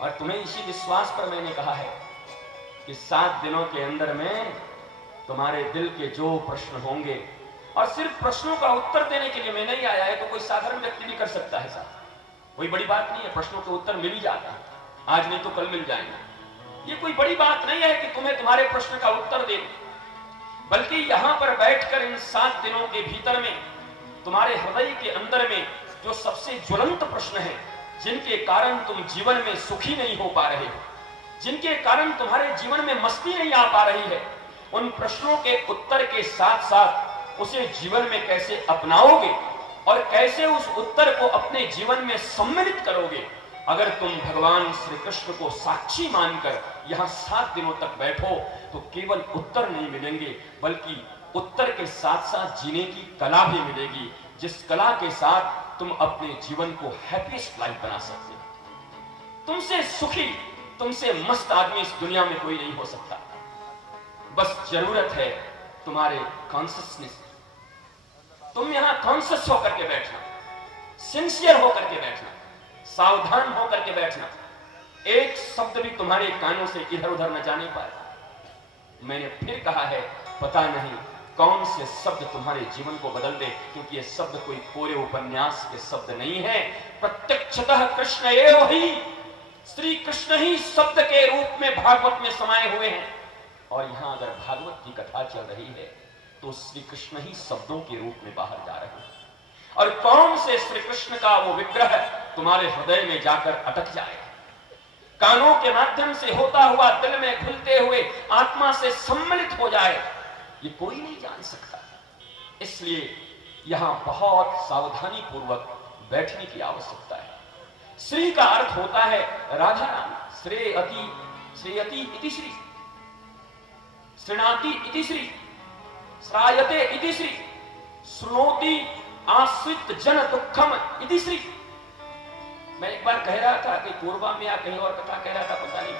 और तुम्हें इसी विश्वास पर मैंने कहा है कि 7 दिनों के अंदर में तुम्हारे दिल के जो प्रश्न होंगे, और सिर्फ प्रश्नों का उत्तर देने के लिए मैं नहीं आया है, तो कोई साधारण व्यक्ति भी कर सकता है साहब, कोई बड़ी बात नहीं है, प्रश्नों के उत्तर मिल ही जाता है, आज नहीं तो कल मिल जाएंगे। ये कोई बड़ी बात नहीं है कि तुम्हें तुम्हारे प्रश्न का उत्तर दे, बल्कि यहां पर बैठकर इन 7 दिनों के भीतर में तुम्हारे हृदय के अंदर में जो सबसे ज्वलंत प्रश्न है, जिनके कारण तुम जीवन में सुखी नहीं हो पा रहे हो, जिनके कारण तुम्हारे जीवन में मस्ती नहीं आ पा रही है, उन प्रश्नों के उत्तर के साथ साथ उसे जीवन में कैसे अपनाओगे और कैसे उस उत्तर को अपने जीवन में सम्मिलित करोगे। अगर तुम भगवान श्री कृष्ण को साक्षी मानकर यहां 7 दिनों तक बैठो तो केवल उत्तर नहीं मिलेंगे, बल्कि उत्तर के साथ साथ जीने की कला भी मिलेगी, जिस कला के साथ तुम अपने जीवन को हैप्पीएस्ट लाइफ बना सकते हो। तुमसे सुखी, तुमसे मस्त आदमी इस दुनिया में कोई नहीं हो सकता। बस जरूरत है तुम्हारे कॉन्शियसनेस, तुम यहां कॉन्शियस होकर के बैठना, सिंसियर होकर के बैठना, सावधान होकर के बैठना, एक शब्द भी तुम्हारे कानों से इधर उधर न जाने पाए। मैंने फिर कहा है, पता नहीं कौन से शब्द तुम्हारे जीवन को बदल दे, क्योंकि ये शब्द कोई कोरे उपन्यास के शब्द नहीं है, प्रत्यक्षतः कृष्ण एव ही, श्री कृष्ण ही शब्द के रूप में भागवत में समाये हुए हैं। और यहां अगर भागवत की कथा चल रही है तो श्री कृष्ण ही शब्दों के रूप में बाहर जा रहे हैं। और कौन से श्री कृष्ण का वो विग्रह तुम्हारे हृदय में जाकर अटक जाए, कानों के माध्यम से होता हुआ दिल में घुलते हुए आत्मा से सम्मिलित हो जाए, ये कोई नहीं जान सकता। इसलिए यहां बहुत सावधानी पूर्वक बैठने की आवश्यकता है। श्री का अर्थ होता है राधा रानी, श्रेयति इति श्री, श्रृणाति इति श्री, श्रायते इति श्री, श्रुणोति आश्रित जन दुखम इति श्री। मैं एक बार कह रहा था कि पूर्वा में या कहीं और कथा कह रहा था, पता नहीं,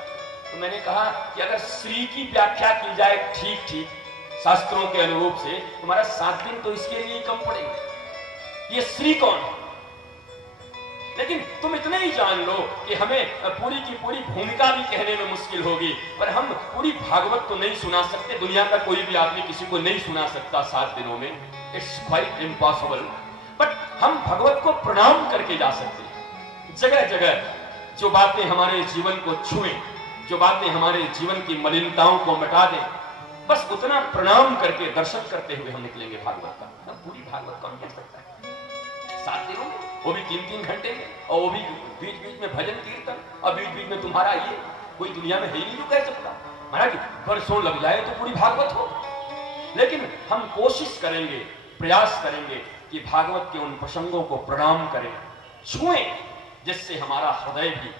तो मैंने कहा कि अगर श्री की व्याख्या की जाए ठीक ठीक शास्त्रों के अनुरूप से, तुम्हारा 7 दिन तो इसके लिए कम पड़ेगा। ये श्री कौन है? लेकिन तुम इतने ही जान लो कि हमें पूरी की पूरी भूमिका भी कहने में मुश्किल होगी, पर हम पूरी भागवत तो नहीं सुना सकते, दुनिया का कोई भी आदमी किसी को नहीं सुना सकता 7 दिनों में, इट्स क्वाइट इम्पॉसिबल। बट हम भगवत को प्रणाम करके जा सकते हैं, जगह जगह जो बातें हमारे जीवन को छुएं, जो बातें हमारे जीवन की मलिनताओं को मिटा दें, बस उतना प्रणाम करके दर्शन करते हुए हम निकलेंगे भागवत का। पूरी भागवत कौन कह सकता है 7 दिनों में, वो भी 3-3 घंटे में, और वो भी बीच बीच में भजन कीर्तन, और बीच बीच में तुम्हारा ये, कोई दुनिया में है ही नहीं जो कह सकता। महाराज बरसों लग जाए तो पूरी भागवत हो। लेकिन हम कोशिश करेंगे, प्रयास करेंगे कि भागवत के उन प्रसंगों को प्रणाम करें, छुएं, जिससे हमारा हृदय भी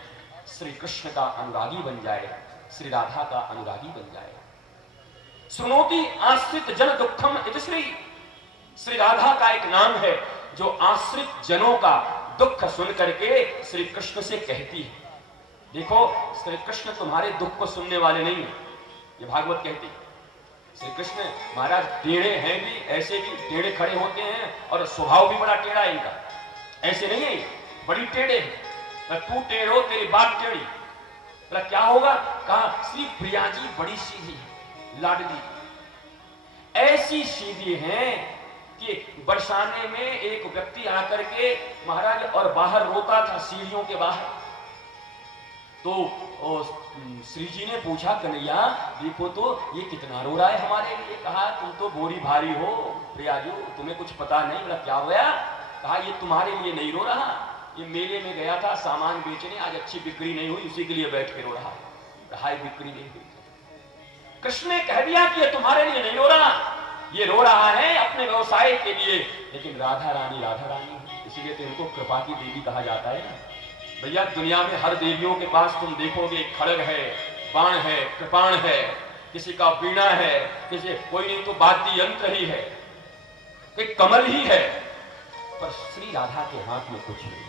श्री कृष्ण का अनुरागी बन जाए, श्री राधा का अनुरागी बन जाए। श्रुणोति आश्रित जन दुखम इति श्री, श्री राधा का एक नाम है जो आश्रित जनों का दुख सुन करके श्री कृष्ण से कहती है। देखो, श्री कृष्ण तुम्हारे दुख को सुनने वाले नहीं है, ये भागवत कहती है। श्री कृष्ण महाराज टेढ़े हैं भी, ऐसे भी टेढ़े खड़े होते हैं, और स्वभाव भी बड़ा टेढ़ा है इनका, ऐसे नहीं है, बड़ी टेढ़े है। तू टेढ़ो, तेरी बात टेढ़ी, क्या होगा? कहा श्री प्रिया जी बड़ी सीधी है, लाडली, ऐसी सीधी हैं कि बरसाने में एक व्यक्ति आकर के महाराज और बाहर रोता था, सीढ़ियों के बाहर। तो श्री जी ने पूछा, कन्हैया देखो तो ये कितना रो रहा है हमारे लिए। कहा तुम तो बोरी भारी हो प्रियाजू, तुम्हें कुछ पता नहीं। बोला क्या हुआ? कहा ये तुम्हारे लिए नहीं रो रहा, ये मेले में गया था सामान बेचने, आज अच्छी बिक्री नहीं हुई, उसी के लिए बैठ के रो रहा है। हाय बिक्री नहीं हुई। कृष्ण ने कह दिया कि ये तुम्हारे लिए नहीं रो रहा, ये रो रहा है अपने व्यवसाय के लिए। लेकिन राधा रानी इसीलिए तो इनको कृपा की देवी कहा जाता है ना भैया। दुनिया में हर देवियों के पास तुम देखोगे खड़ग है, बाण है, कृपाण है, किसी का वीणा है, किसी कोई नहीं तो वाद्य यंत्र ही है, कोई कमल ही है, पर श्री राधा के हाथ में कुछ नहीं।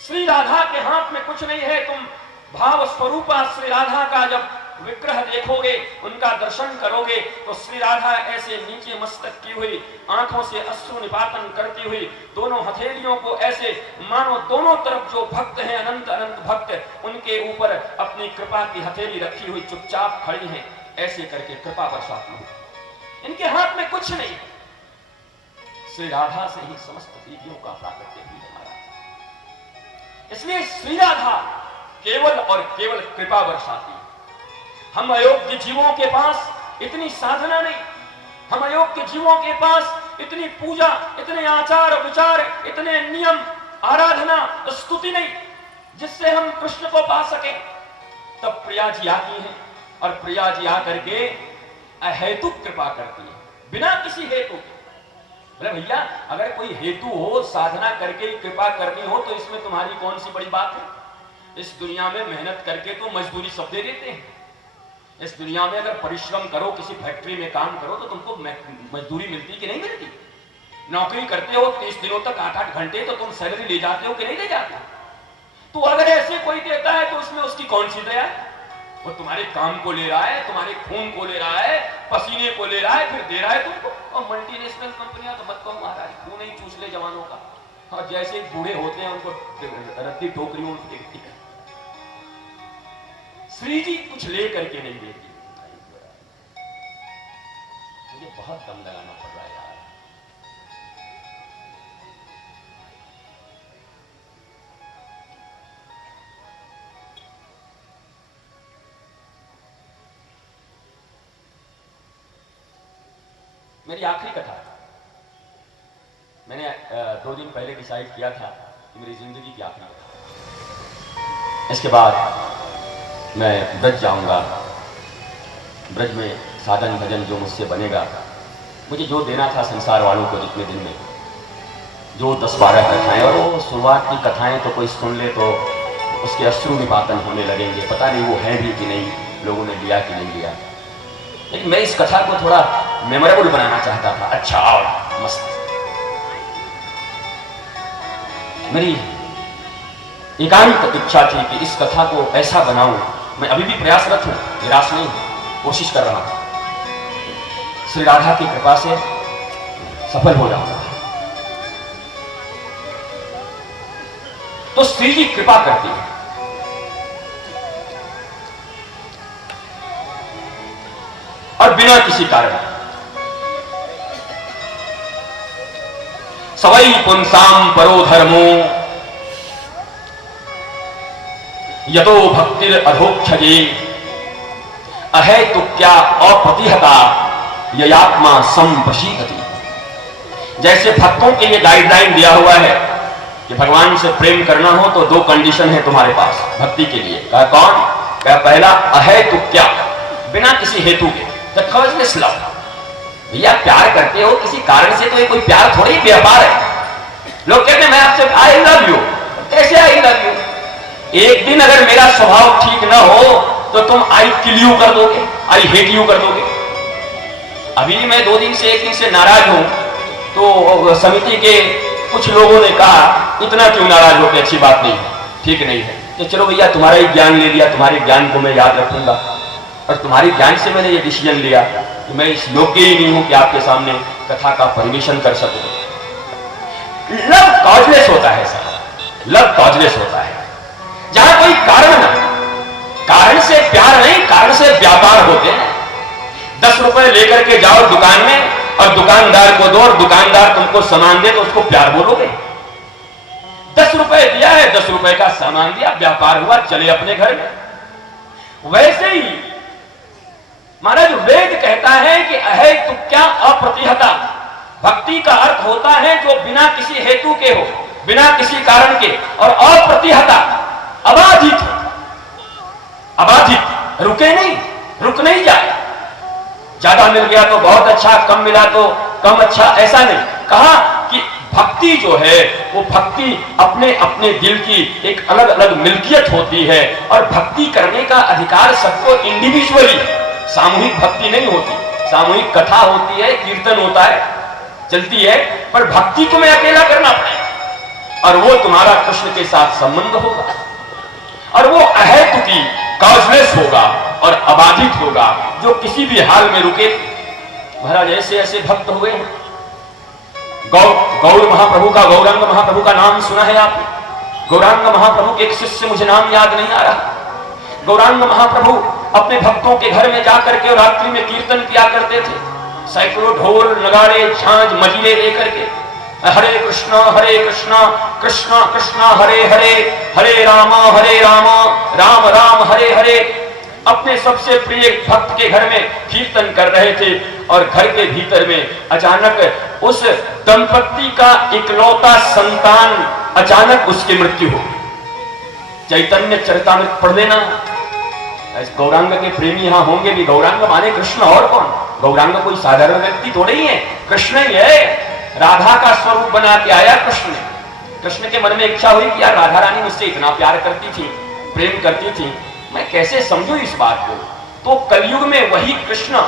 श्री राधा के हाथ में कुछ नहीं है। तुम भाव स्वरूपा श्री राधा का जब विग्रह देखोगे, उनका दर्शन करोगे तो श्री राधा ऐसे नीचे मस्तक की हुई, आंखों से अश्रु निपातन करती हुई, दोनों हथेलियों को ऐसे मानो दोनों तरफ जो भक्त हैं, अनंत अनंत भक्त, उनके ऊपर अपनी कृपा की हथेली रखी हुई चुपचाप खड़ी हैं, ऐसे करके कृपा बरसाती हुई। इनके हाथ में कुछ नहीं, श्री राधा से ही समस्त विधियों का प्राकट्य भी है महाराज। इसलिए श्री राधा केवल और केवल कृपा बरसाती। हम अयोग्य जीवों के पास इतनी साधना नहीं, हम अयोग्य जीवों के पास इतनी पूजा, इतने आचार विचार, इतने नियम, आराधना, स्तुति नहीं जिससे हम कृष्ण को पा सके। तब प्रिया जी आती हैं और प्रिया जी आकर के अहेतुक कृपा करती है, बिना किसी हेतु के। बोले भैया अगर कोई हेतु हो, साधना करके ही कृपा करनी हो तो इसमें तुम्हारी कौन सी बड़ी बात है। इस दुनिया में मेहनत करके तो मजदूरी सब दे देते हैं। इस दुनिया में अगर परिश्रम करो, किसी फैक्ट्री में काम करो तो तुमको मजदूरी मिलती कि नहीं मिलती। नौकरी करते हो 30 दिनों तक 8-8 घंटे, तो तुम सैलरी ले जाते हो कि नहीं ले जाते। तो अगर ऐसे कोई देता है तो उसमें उसकी कौन सी दया है। वो तुम्हारे काम को ले रहा है, तुम्हारे खून को ले रहा है, पसीने को ले रहा है, फिर दे रहा है तुमको। और मल्टीनेशनल कंपनियां तो मत कहो महाराज, क्यों नहीं चूस ले जवानों का। और जैसे बूढ़े होते हैं उनको रद्दी टोकरियों में फेंकती है। श्री जी कुछ ले करके नहीं देती। मुझे बहुत दम लगाना पड़ रहा है यार। मेरी आखिरी कथा, मैंने 2 दिन पहले डिसाइड किया था कि मेरी जिंदगी की आखिरी कथा। इसके बाद मैं ब्रज जाऊंगा। ब्रज में साधन भजन जो मुझसे बनेगा, मुझे जो देना था संसार वालों को जितने दिन में, जो 10-12 कथाएं, और वो शुरुआत की कथाएं तो कोई सुन ले तो उसके अश्रु निपातन होने लगेंगे। पता नहीं वो है भी कि नहीं, लोगों ने लिया कि नहीं लिया। लेकिन मैं इस कथा को थोड़ा मेमोरेबल बनाना चाहता था, अच्छा और मस्त। मेरी एकांत इच्छा थी कि इस कथा को ऐसा बनाऊं। मैं अभी भी प्रयासरत हूं, निराश नहीं हूं, कोशिश कर रहा हूं। श्री राधा की कृपा से सफल हो जाऊंगा। तो श्री जी कृपा करती है। और बिना किसी कारण। सवै पुंसाम परो धर्मो यतो भक्तिर अधोक्षजे अहेतुक्या अप्रतिहता ययात्मा संप्रशीदति। जैसे भक्तों के लिए गाइडलाइन दिया हुआ है कि भगवान से प्रेम करना हो तो 2 कंडीशन है तुम्हारे पास भक्ति के लिए। कहा कौन? कहा पहला अहेतुक्या, बिना किसी हेतु के, द कॉजलेस लव। भैया प्यार करते हो किसी कारण से, तो ये कोई प्यार थोड़ी व्यापार है। लोग कहते हैं मैं आपसे आई लव यू, कैसे आई लव यू? एक दिन अगर मेरा स्वभाव ठीक ना हो तो तुम आई किल यू कर दोगे, आई हेट यू कर दोगे। अभी मैं 2 दिन से 1 दिन से नाराज हूं, तो समिति के कुछ लोगों ने कहा इतना क्यों नाराज होकर, अच्छी बात नहीं है, ठीक नहीं है। तो चलो भैया तुम्हारा ही ज्ञान ले लिया, तुम्हारे ज्ञान को मैं याद रखूंगा, और तुम्हारी ज्ञान से मैंने ये डिसीजन लिया कि मैं इस योग्य ही नहीं हूं कि आपके सामने कथा का परमिशन कर सकूं। लव कॉजलेस होता है सर, लव कॉजलेस होता है। जहां कोई कारण ना, कारण से प्यार नहीं, कारण से व्यापार होते हैं। 10 रुपए लेकर के जाओ दुकान में और दुकानदार को दो, और दुकानदार तुमको सामान दे तो उसको प्यार बोलोगे? 10 रुपए दिया है, 10 रुपए का सामान दिया, व्यापार हुआ, चले अपने घर में। वैसे ही महाराज वेद कहता है कि अहेतुक्या अप्रतिहता। भक्ति का अर्थ होता है जो बिना किसी हेतु के हो, बिना किसी कारण के, और अप्रतिहता, अबाधित हो। अबाधित, रुके नहीं, रुक नहीं जाए। ज्यादा मिल गया तो बहुत अच्छा, कम मिला तो कम अच्छा, ऐसा नहीं। कहा कि भक्ति जो है वो भक्ति अपने अपने दिल की एक अलग अलग मिल्कियत होती है, और भक्ति करने का अधिकार सबको इंडिविजुअली है। सामूहिक भक्ति नहीं होती, सामूहिक कथा होती है, कीर्तन होता है, चलती है, पर भक्ति तुम्हें अकेला करना पड़ेगा, और वो तुम्हारा कृष्ण के साथ संबंध होगा, और वो अहेतुकी कॉजलेस होगा, और अबाधित होगा, जो किसी भी हाल में रुके। महाराज ऐसे ऐसे भक्त हुए हैं। गौर महाप्रभु का, गौरांग महाप्रभु का नाम सुना है आपने? गौरांग महाप्रभु के एक शिष्य, मुझे नाम याद नहीं आ रहा, गौरांग महाप्रभु अपने भक्तों के घर में जाकर के और रात्रि में कीर्तन किया करते थे, सैकड़ों ढोल नगाड़े झांझ मजीरे लेकर के, हरे कृष्णा कृष्णा कृष्णा हरे हरे, हरे राम राम राम हरे हरे। अपने सबसे प्रिय भक्त के घर में कीर्तन कर रहे थे और घर के भीतर में अचानक उस दंपत्ति का इकलौता संतान, अचानक उसकी मृत्यु हो गई। चैतन्य चरितामृत पढ़ लेना। गौरांग के प्रेमी यहां होंगे भी, गौरांग माने कृष्ण, और कौन? गौरांग कोई साधारण व्यक्ति थोड़े ही है, कृष्ण ही है। राधा का स्वरूप बना के आया कृष्ण ने। कृष्ण के मन में इच्छा हुई कि यार राधा रानी मुझसे इतना प्यार करती थी, प्रेम करती थी, मैं कैसे समझूं इस बात को। तो कलयुग में वही कृष्ण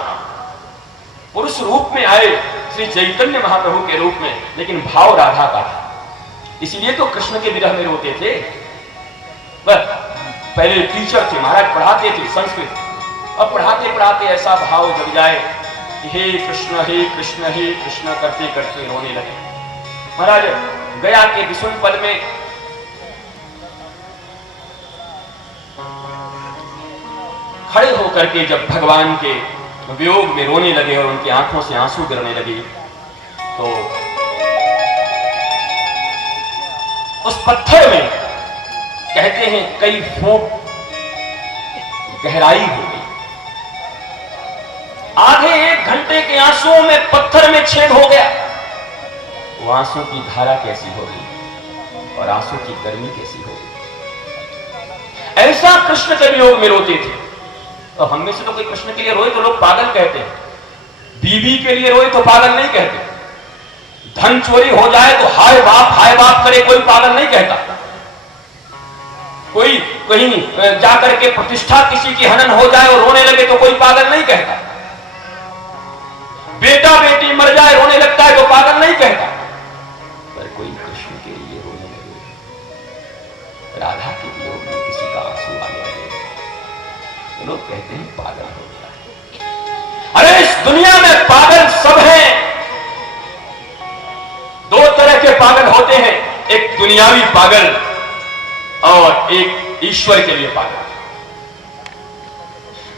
पुरुष रूप में आए, श्री चैतन्य महाप्रभु के रूप में, लेकिन भाव राधा का था। इसीलिए तो कृष्ण के विरह में रोते थे। पहले टीचर थे महाराज, पढ़ाते थे संस्कृत, अब पढ़ाते पढ़ाते ऐसा भाव जग जाए, हे कृष्ण हे कृष्ण हे कृष्ण करते करते रोने लगे। महाराज गया के विष्णु पद में खड़े होकर के जब भगवान के वियोग में रोने लगे और उनकी आंखों से आंसू गिरने लगे, तो उस पत्थर में कहते हैं कई फुट गहराई हो गई। आधे एक घंटे के आंसुओं में पत्थर में छेद हो गया। वो आंसू की धारा कैसी होगी और आंसू की गर्मी कैसी होगी। ऐसा कृष्ण के वियोग में रोते थे। तो हम में से तो कोई कृष्ण के लिए रोए तो लोग पागल कहते हैं, बीवी के लिए रोए तो पागल नहीं कहते, धन चोरी हो जाए तो हाय बाप करे कोई पागल नहीं कहता, कोई कहीं जाकर के प्रतिष्ठा किसी की हनन हो जाए और रोने लगे तो कोई पागल नहीं कहता, बेटा बेटी मर जाए रोने लगता है तो पागल नहीं कहता। पर कोई कृष्ण के लिए रोने लगे, राधा के लिए किसी का आंसू आने लगे, तो लोग कहते हैं पागल हो गया। अरे इस दुनिया में पागल सब हैं। दो तरह के पागल होते हैं, एक दुनियावी पागल और एक ईश्वर के लिए पागल।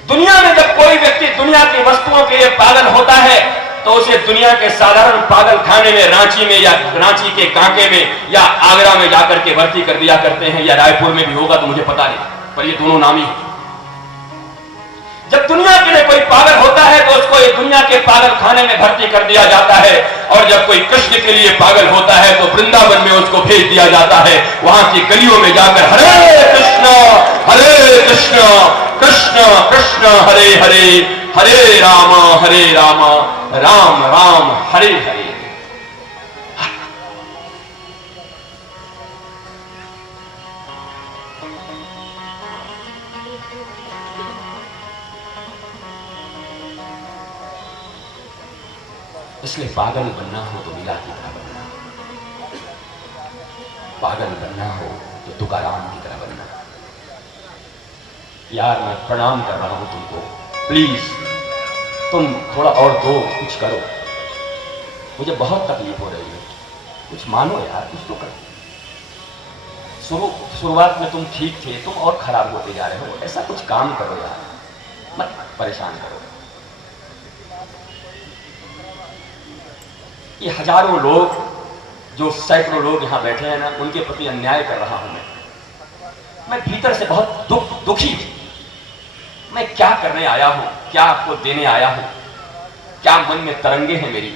दुनिया में जब कोई व्यक्ति दुनिया की वस्तुओं के लिए पागल होता है तो उसे दुनिया के साधारण पागल खाने में, रांची में या रांची के कांके में या आगरा में जाकर के भर्ती कर दिया करते हैं, या रायपुर में भी होगा तो मुझे पता नहीं, पर ये दोनों नाम ही है। जब दुनिया के लिए कोई पागल होता है तो उसको ये दुनिया के पागल खाने में भर्ती कर दिया जाता है, और जब कोई कृष्ण के लिए पागल होता है तो वृंदावन में उसको भेज दिया जाता है। वहां की गलियों में जाकर हरे कृष्ण कृष्ण कृष्ण हरे हरे, हरे राम राम राम हरे हरे। इसलिए पागल बनना हो तो लीला की तरह बनना, पागल बनना हो तो तुकाराम की तरह बनना। यार मैं प्रणाम कर रहा हूं तुमको, प्लीज तुम थोड़ा और दो, कुछ करो, मुझे बहुत तकलीफ हो रही है, कुछ मानो यार, कुछ तो करो। शुरुआत में तुम ठीक थे, तुम और खराब होते जा रहे हो, ऐसा कुछ काम करो यार, मत परेशान करो। ये हजारों लोग, जो सैकड़ों लोग यहां बैठे हैं ना, उनके प्रति अन्याय कर रहा हूं मैं भीतर से बहुत दुखी हूं। मैं क्या करने आया हूं, क्या आपको देने आया हूं, क्या मन में तरंगे हैं मेरी,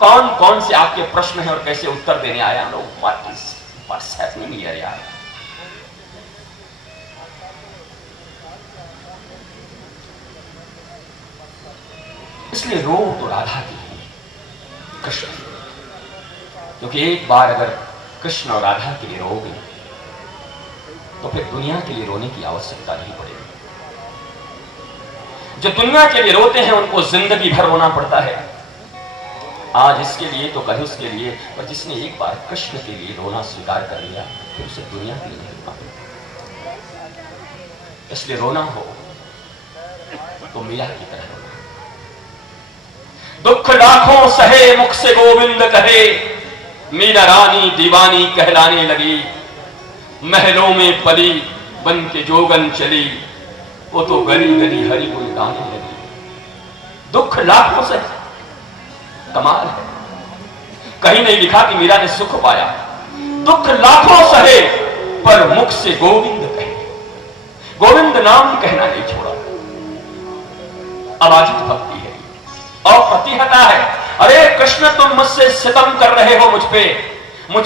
कौन कौन से आपके प्रश्न हैं और कैसे उत्तर देने आया हूं। व्हाट्स हैपनिंग हियर यार। इसलिए रो तो राधा की, कृष्ण, क्योंकि एक बार अगर कृष्ण और राधा के लिए रोगे तो फिर दुनिया के लिए रोने की आवश्यकता नहीं पड़ेगी। जो दुनिया के लिए रोते हैं उनको जिंदगी भर रोना पड़ता है, आज इसके लिए तो कल उसके लिए, पर जिसने एक बार कृष्ण के लिए रोना स्वीकार कर लिया फिर उसे दुनिया के लिए नहीं रोना। इसलिए रोना हो तो मीरा की तरह रोना। दुख लाखों सहे मुख से गोविंद कहे, मीरा रानी दीवानी कहलाने लगी। महलों में पली बन के जोगन चली, वो तो गली गली हरि गुण गाने लगी। दुख लाखों से, कमाल है, कहीं नहीं लिखा कि मीरा ने सुख पाया। दुख लाखों सहे पर मुख से गोविंद कहे, गोविंद नाम कहना नहीं छोड़ा। अबाधित भक्ति है और प्रतिहता है। अरे कृष्ण तुम मुझसे सितम कर रहे हो, मुझ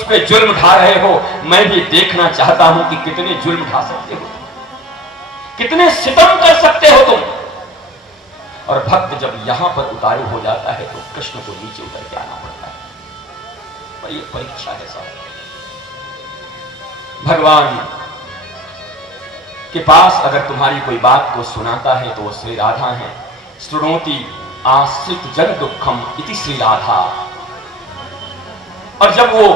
पे जुल्म ढा रहे हो, मैं भी देखना चाहता हूं कि कितने जुल्म ढा सकते हो, कितने सितम कर सकते हो तुम। और भक्त जब यहां पर उतारू हो जाता है तो कृष्ण को नीचे उतर के आना पड़ता है। पर यह परीक्षा है साहब। भगवान के पास अगर तुम्हारी कोई बात को सुनाता है तो वो श्री राधा है। श्रुणोति आश्रित जन दुखम इति श्री राधा। और जब वो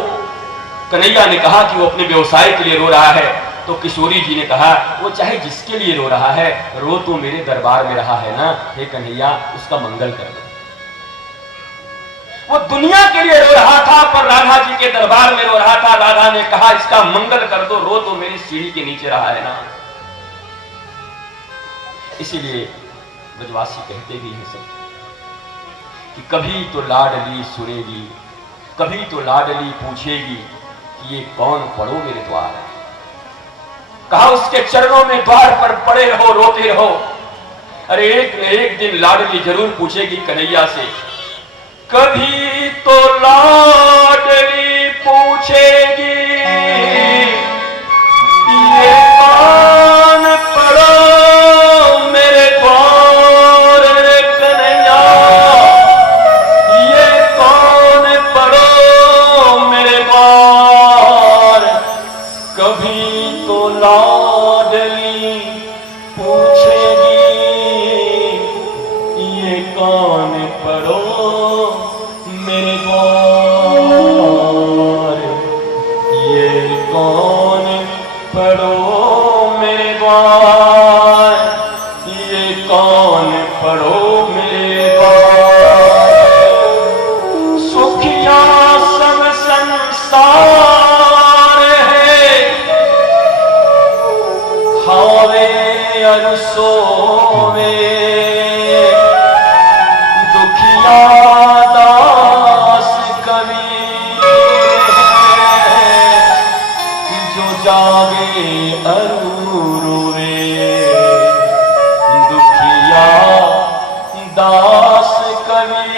कन्हैया ने कहा कि वो अपने व्यवसाय के लिए रो रहा है, तो किशोरी जी ने कहा वो चाहे जिसके लिए रो रहा है, रो तो मेरे दरबार में रहा है ना, हे कन्हैया उसका मंगल कर दो। वो दुनिया के लिए रो रहा था पर राधा जी के दरबार में रो रहा था। राधा ने कहा इसका मंगल कर दो, रो तो मेरी सीढ़ी के नीचे रहा है ना। इसीलिए ब्रजवासी कहते भी हैं सब कि कभी तो लाडली सुनेगी, कभी तो लाडली पूछेगी कि ये कौन पड़ो मेरे द्वार। कहा उसके चरणों में द्वार पर पड़े रहो, रोते रहो। अरे एक न एक दिन लाडली जरूर पूछेगी कन्हैया से, कभी तो लाडली पूछेगी ये कौन पड़ो मेरे द्वार कन्हैया, ये कौन पड़ो मेरे द्वार। कभी तो लाडली पूछेगी ये कौन पड़ो मेरे द्वार, ये कौन पड़ो मेरे द्वार, ये कौन पड़ो मेरे द्वार। सुखिया सब संसार है, खावे और सोवे, दुखिया दास कबीर है, जो जागे अरूरे। दुखिया दास कबीर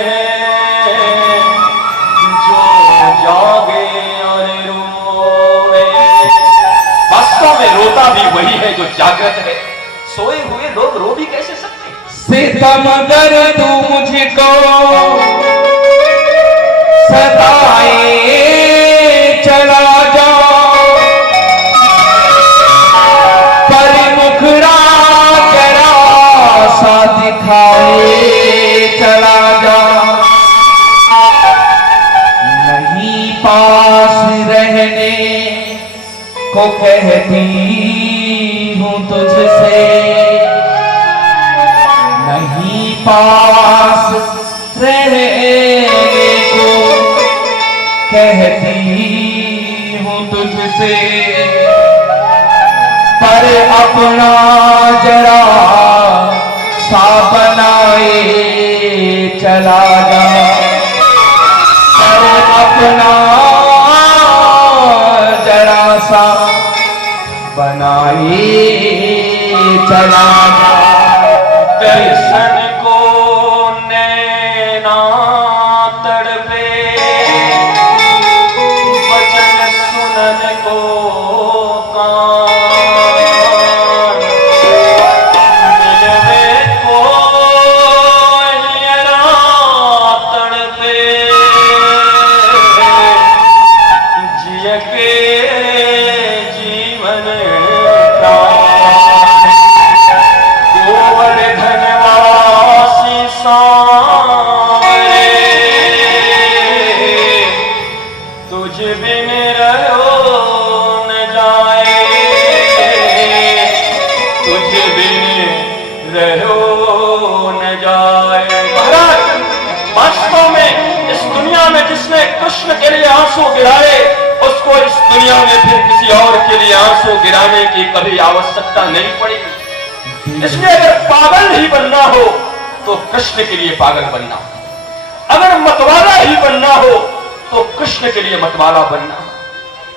है, जो जागे और रोवे। वास्तव में रोता भी वही है जो जागृत है। सोए हुए लोग रो भी कैसे सकते? सितम कर तू मुझको सताए चला जा, पर मुखड़ा जरा सा दिखाए चला जा। नहीं पास रहने को कहती हूँ तुझसे, नहीं पास रहने को कहती हूँ तुझसे, पर अपना जरा सा बनाए चला जा, पर अपना जरा सा बनाए चला जा। दर्शन को नैना तड़पे, वचन सुनन को कान, मिलवे को हियरा तड़पे, जिय के जीवन प्राण। गोवर्धन कृष्ण के लिए आंसू गिराए, उसको इस दुनिया में फिर किसी और के लिए आंसू गिराने की कभी आवश्यकता नहीं पड़ेगी। इसलिए अगर पागल ही बनना हो तो कृष्ण के लिए पागल बनना, अगर मतवाला ही बनना हो तो कृष्ण के लिए मतवाला बनना।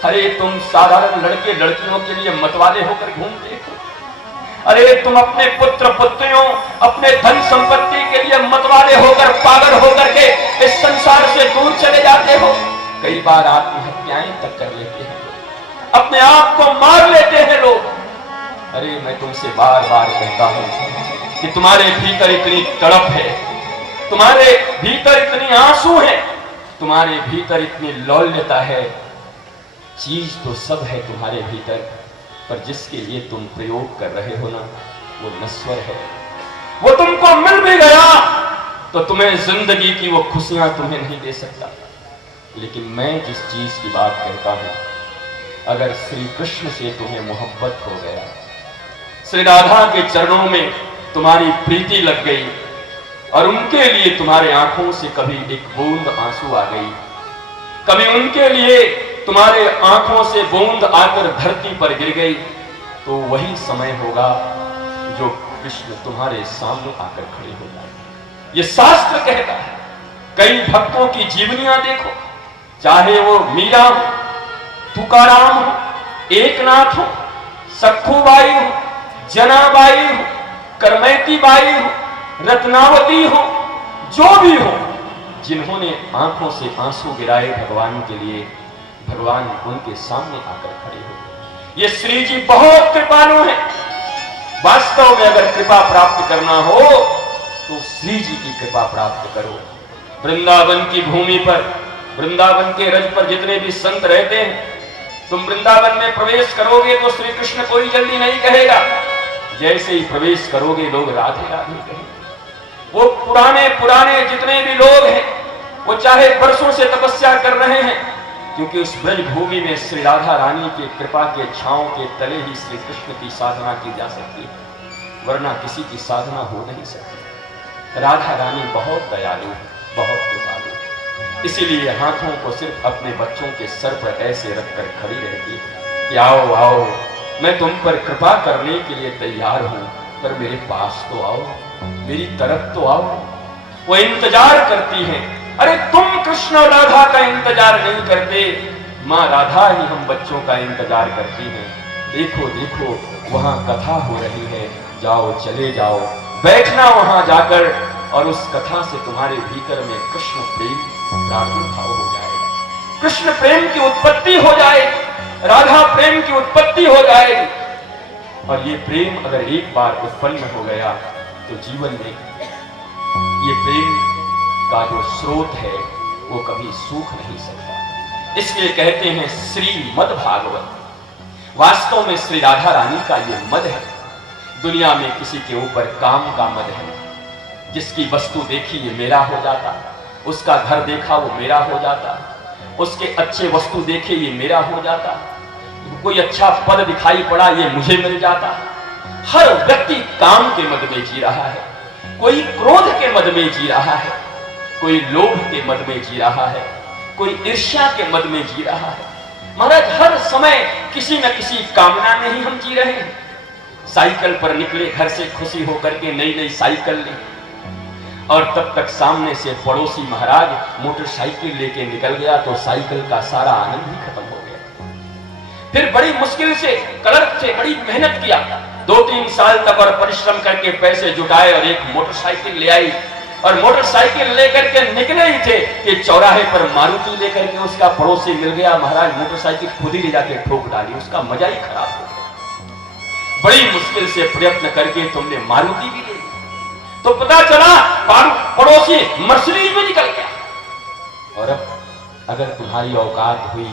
अरे तुम साधारण लड़के लड़कियों के लिए मतवाले होकर घूमते हो, अरे तुम अपने पुत्र पुत्रियों, अपने धन संपत्ति के लिए मतवाले होकर, पागल होकर के इस संसार से दूर चले जाते हो। कई बार आत्महत्याएं तक कर लेते हैं, अपने आप को मार लेते हैं लोग। अरे मैं तुमसे बार बार कहता हूं कि तुम्हारे भीतर इतनी तड़प है, तुम्हारे भीतर इतनी आंसू है, तुम्हारे भीतर इतनी लौल्यता है। चीज तो सब है तुम्हारे भीतर, पर जिसके लिए तुम प्रयोग कर रहे हो ना, वो नश्वर है। वो तुमको मिल भी गया तो तुम्हें जिंदगी की वो खुशियां तुम्हें नहीं दे सकता। लेकिन मैं जिस चीज की बात कहता हूं, अगर श्री कृष्ण से तुम्हें मोहब्बत हो गया, श्री राधा के चरणों में तुम्हारी प्रीति लग गई और उनके लिए तुम्हारे आंखों से कभी एक बूंद आंसू आ गई, कभी उनके लिए तुम्हारे आंखों से बूंद आकर धरती पर गिर गई, तो वही समय होगा जो कृष्ण तुम्हारे सामने आकर खड़े हो जाए। ये शास्त्र कहता है। कई भक्तों की जीवनियां देखो, चाहे वो मीरा हो, तुकाराम हो, एकनाथ हो, सखूबाई हो, जनाबाई हो, करमैती बाई हो, रत्नावती हो, जो भी हो, जिन्होंने आंखों से आंसू गिराए भगवान के लिए, भगवान उनके सामने आकर खड़े हो। ये श्री जी बहुत कृपालु हैं। वास्तव में अगर कृपा प्राप्त करना हो तो श्री जी की कृपा प्राप्त करो। वृंदावन की भूमि पर, वृंदावन के रज पर जितने भी संत रहते हैं, तुम वृंदावन में प्रवेश करोगे तो श्री कृष्ण कोई जल्दी नहीं कहेगा। जैसे ही प्रवेश करोगे लोग राधे राधे कहेंगे। वो पुराने पुराने जितने भी लोग हैं, वो चाहे वर्षों से तपस्या कर रहे हैं, क्योंकि उस ब्रज भूमि में श्री राधा रानी की कृपा के छांव के तले ही श्री कृष्ण की साधना की जा सकती है, वरना किसी की साधना हो नहीं सकती। राधा रानी बहुत दयालु है, बहुत कृपालु, इसीलिए हाथों को सिर्फ अपने बच्चों के सर पर ऐसे रखकर खड़ी रहती है कि आओ आओ, मैं तुम पर कृपा करने के लिए तैयार हूं, पर मेरे पास तो आओ, मेरी तरफ तो आओ। वो इंतजार करती हैं। अरे तुम कृष्ण और राधा का इंतजार नहीं करते, माँ राधा ही हम बच्चों का इंतजार करती हैं। देखो देखो वहां कथा हो रही है, जाओ चले जाओ, बैठना वहां जाकर, और उस कथा से तुम्हारे भीतर में कृष्ण प्रेम प्रादुर्भाव हो जाएगा, कृष्ण प्रेम की उत्पत्ति हो जाएगी, राधा प्रेम की उत्पत्ति हो जाएगी। और ये प्रेम अगर एक बार उत्पन्न हो गया तो जीवन में ये प्रेम का जो स्रोत है वो कभी सूख नहीं सकता। इसलिए कहते हैं श्रीमद् भागवत। वास्तव में श्री राधा रानी का ये मद है। दुनिया में किसी के ऊपर काम का मद है, जिसकी वस्तु देखी ये मेरा हो जाता, उसका घर देखा वो मेरा हो जाता, उसके अच्छे वस्तु देखे ये मेरा हो जाता, कोई अच्छा पद दिखाई पड़ा ये मुझे मिल जाता। हर व्यक्ति काम के मद में जी रहा है, कोई क्रोध के मद में जी रहा है, कोई लोभ के मद में जी रहा है, कोई ईर्ष्या के मद में जी रहा है। महाराज हर समय किसी न किसी कामना में ही हम जी रहे हैं। साइकिल पर निकले घर से खुशी होकर के नई नई साइकिल ली, और तब तक सामने से पड़ोसी महाराज मोटरसाइकिल लेके निकल गया तो साइकिल का सारा आनंद ही खत्म हो गया। फिर बड़ी मुश्किल से क्लर्क से बड़ी मेहनत किया, 2-3 साल तक और परिश्रम करके पैसे जुटाए और एक मोटरसाइकिल ले आई, और मोटरसाइकिल लेकर के निकले ही थे कि चौराहे पर मारुति लेकर के उसका पड़ोसी मिल गया। महाराज मोटरसाइकिल खुद ही ले जाके ठोक डाली, उसका मजा ही खराब हो गया। बड़ी मुश्किल से प्रयत्न करके तुमने मारुति भी ले ली, तो पता चला पड़ोसी मर्सिडीज में निकल गया। और अब अगर तुम्हारी औकात हुई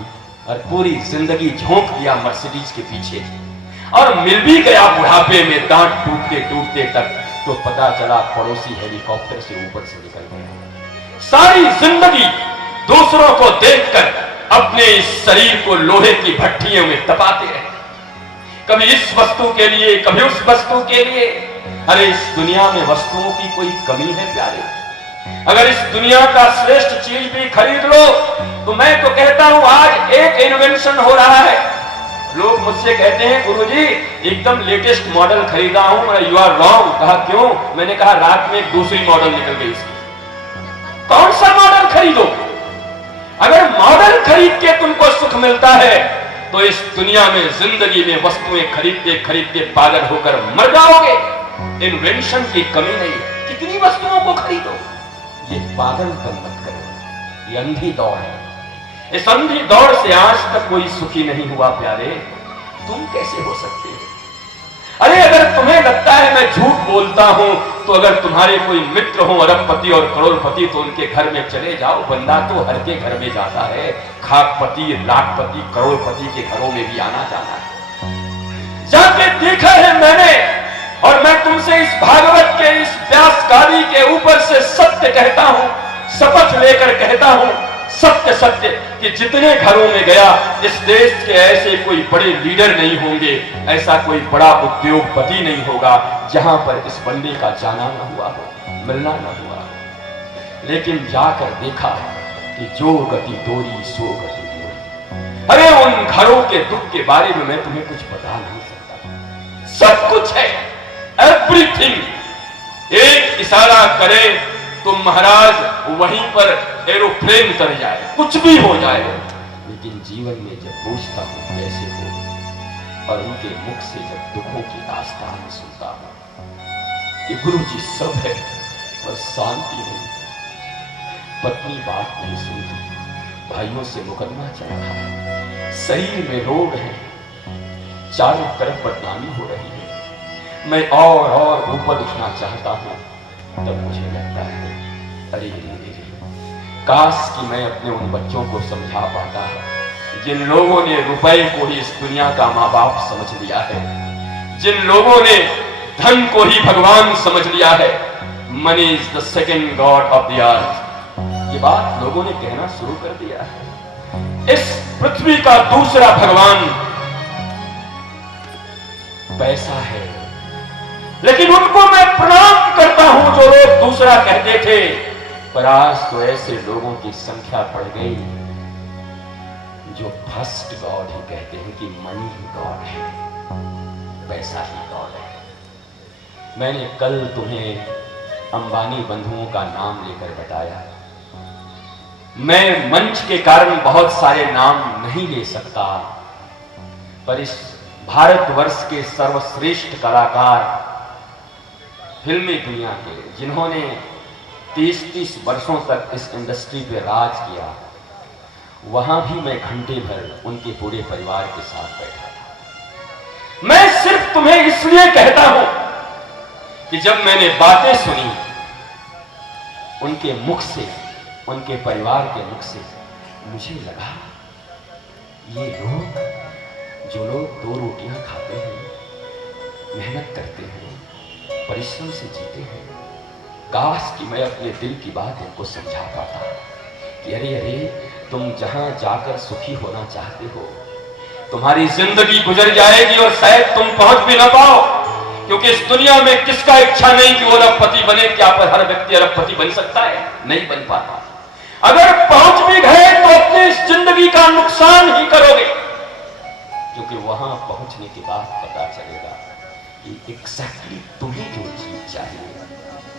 और पूरी जिंदगी झोंक दिया मर्सिडीज के पीछे, और मिल भी गया बुढ़ापे में दांत टूटते टूटते तक, तो पता चला पड़ोसी हेलीकॉप्टर से ऊपर से निकल गया। सारी जिंदगी दूसरों को देखकर अपने इस शरीर को लोहे की भट्टियों में तपाते रहे, कभी इस वस्तु के लिए, कभी उस वस्तु के लिए। अरे इस दुनिया में वस्तुओं की कोई कमी है प्यारे? अगर इस दुनिया का श्रेष्ठ चीज भी खरीद लो तो मैं तो कहता हूं आज एक इन्वेंशन हो रहा है। लोग मुझसे कहते हैं गुरुजी एकदम लेटेस्ट मॉडल खरीदा हूं। You are wrong. कहा क्यों? मैंने कहा रात में एक दूसरी मॉडल निकल गई इसकी। कौन सा मॉडल खरीदो? अगर मॉडल खरीद के तुमको सुख मिलता है तो इस दुनिया में जिंदगी में वस्तुएं खरीदते खरीदते पागल होकर मर जाओगे। इन्वेंशन की कमी नहीं। कितनी वस्तुओं को खरीदो, ये पागलपन मत करो। ये अंधी दौड़ है। इस अंधी दौड़ से आज तक कोई सुखी नहीं हुआ प्यारे। तुम कैसे हो सकते हो? अरे अगर तुम्हें लगता है मैं झूठ बोलता हूं तो अगर तुम्हारे कोई मित्र हो अरबपति और करोड़पति तो उनके घर में चले जाओ। बंदा तो हर के घर में जाता है। खाकपति, लाखपति, करोड़पति के घरों में भी आना जाना है। जाके देखा है मैंने। और मैं तुमसे इस भागवत के इस व्यास गादी के ऊपर से सत्य कहता हूं, शपथ लेकर कहता हूं, सत्य सत्य कि जितने घरों में गया इस देश के ऐसे कोई बड़े लीडर नहीं होंगे, ऐसा कोई बड़ा उद्योगपति नहीं होगा जहां पर इस बंदे का जाना न हुआ हो, मिलना न हुआ हो। लेकिन जाकर देखा कि जो गति दोरी सो गति दोरी। अरे उन घरों के दुख के बारे में मैं तुम्हें कुछ बता नहीं सकता। सब कुछ है, एवरीथिंग। एक इशारा करे तो महाराज वहीं पर एरोप्लेन उतर जाए, कुछ भी हो जाए। लेकिन जीवन में जब पूछता हूं कैसे हो और उनके मुख से जब दुखों की दास्तान सुनता हूं कि गुरु जी सब है पर शांति नहीं, पत्नी बात नहीं सुनती, भाइयों से मुकदमा चल रहा है, शरीर में रोग है, चारों तरफ बदनामी हो रही है। मैं और ऊपर उठना चाहता हूं तब मुझे लगता है अरे काश कि मैं अपने उन बच्चों को समझा पाता जिन लोगों ने रुपए को ही इस दुनिया का माँ बाप समझ लिया है, जिन लोगों ने धन को ही भगवान समझ लिया है। Money is the second God of the earth. ये बात लोगों ने कहना शुरू कर दिया है। इस पृथ्वी का दूसरा भगवान पैसा है। लेकिन उनको मैं प्रणाम करता हूं जो लोग दूसरा कहते थे। पर आज तो ऐसे लोगों की संख्या बढ़ गई जो फर्स्ट गॉड ही कहते हैं कि मनी ही गॉड है, पैसा ही गॉड है। मैंने कल तुम्हें अंबानी बंधुओं का नाम लेकर बताया। मैं मंच के कारण बहुत सारे नाम नहीं ले सकता, पर इस भारतवर्ष के सर्वश्रेष्ठ कलाकार फिल्मी दुनिया के जिन्होंने 30-30 वर्षों तक इस इंडस्ट्री पे राज किया, वहां भी मैं घंटे भर उनके पूरे परिवार के साथ बैठा था। मैं सिर्फ तुम्हें इसलिए कहता हूं कि जब मैंने बातें सुनी उनके मुख से, उनके परिवार के मुख से, मुझे लगा ये लोग, जो लोग 2 रोटियां खाते हैं, मेहनत करते हैं, परिश्रम से जीते हैं, काश कि मैं अपने दिल की बात इनको समझा पाता कि अरे अरे तुम जहां जाकर सुखी होना चाहते हो, तुम्हारी जिंदगी गुजर जाएगी और शायद तुम पहुंच भी ना पाओ, क्योंकि इस दुनिया में किसका इच्छा नहीं कि वो अरबपति बने। क्या पर हर व्यक्ति अरबपति बन सकता है? नहीं बन पाता। अगर पहुंच भी गए तो अपनी इस जिंदगी का नुकसान ही करोगे, क्योंकि वहां पहुंचने के बाद पता चलेगा कि एग्जैक्टली तुम्हें जो चीज चाहिए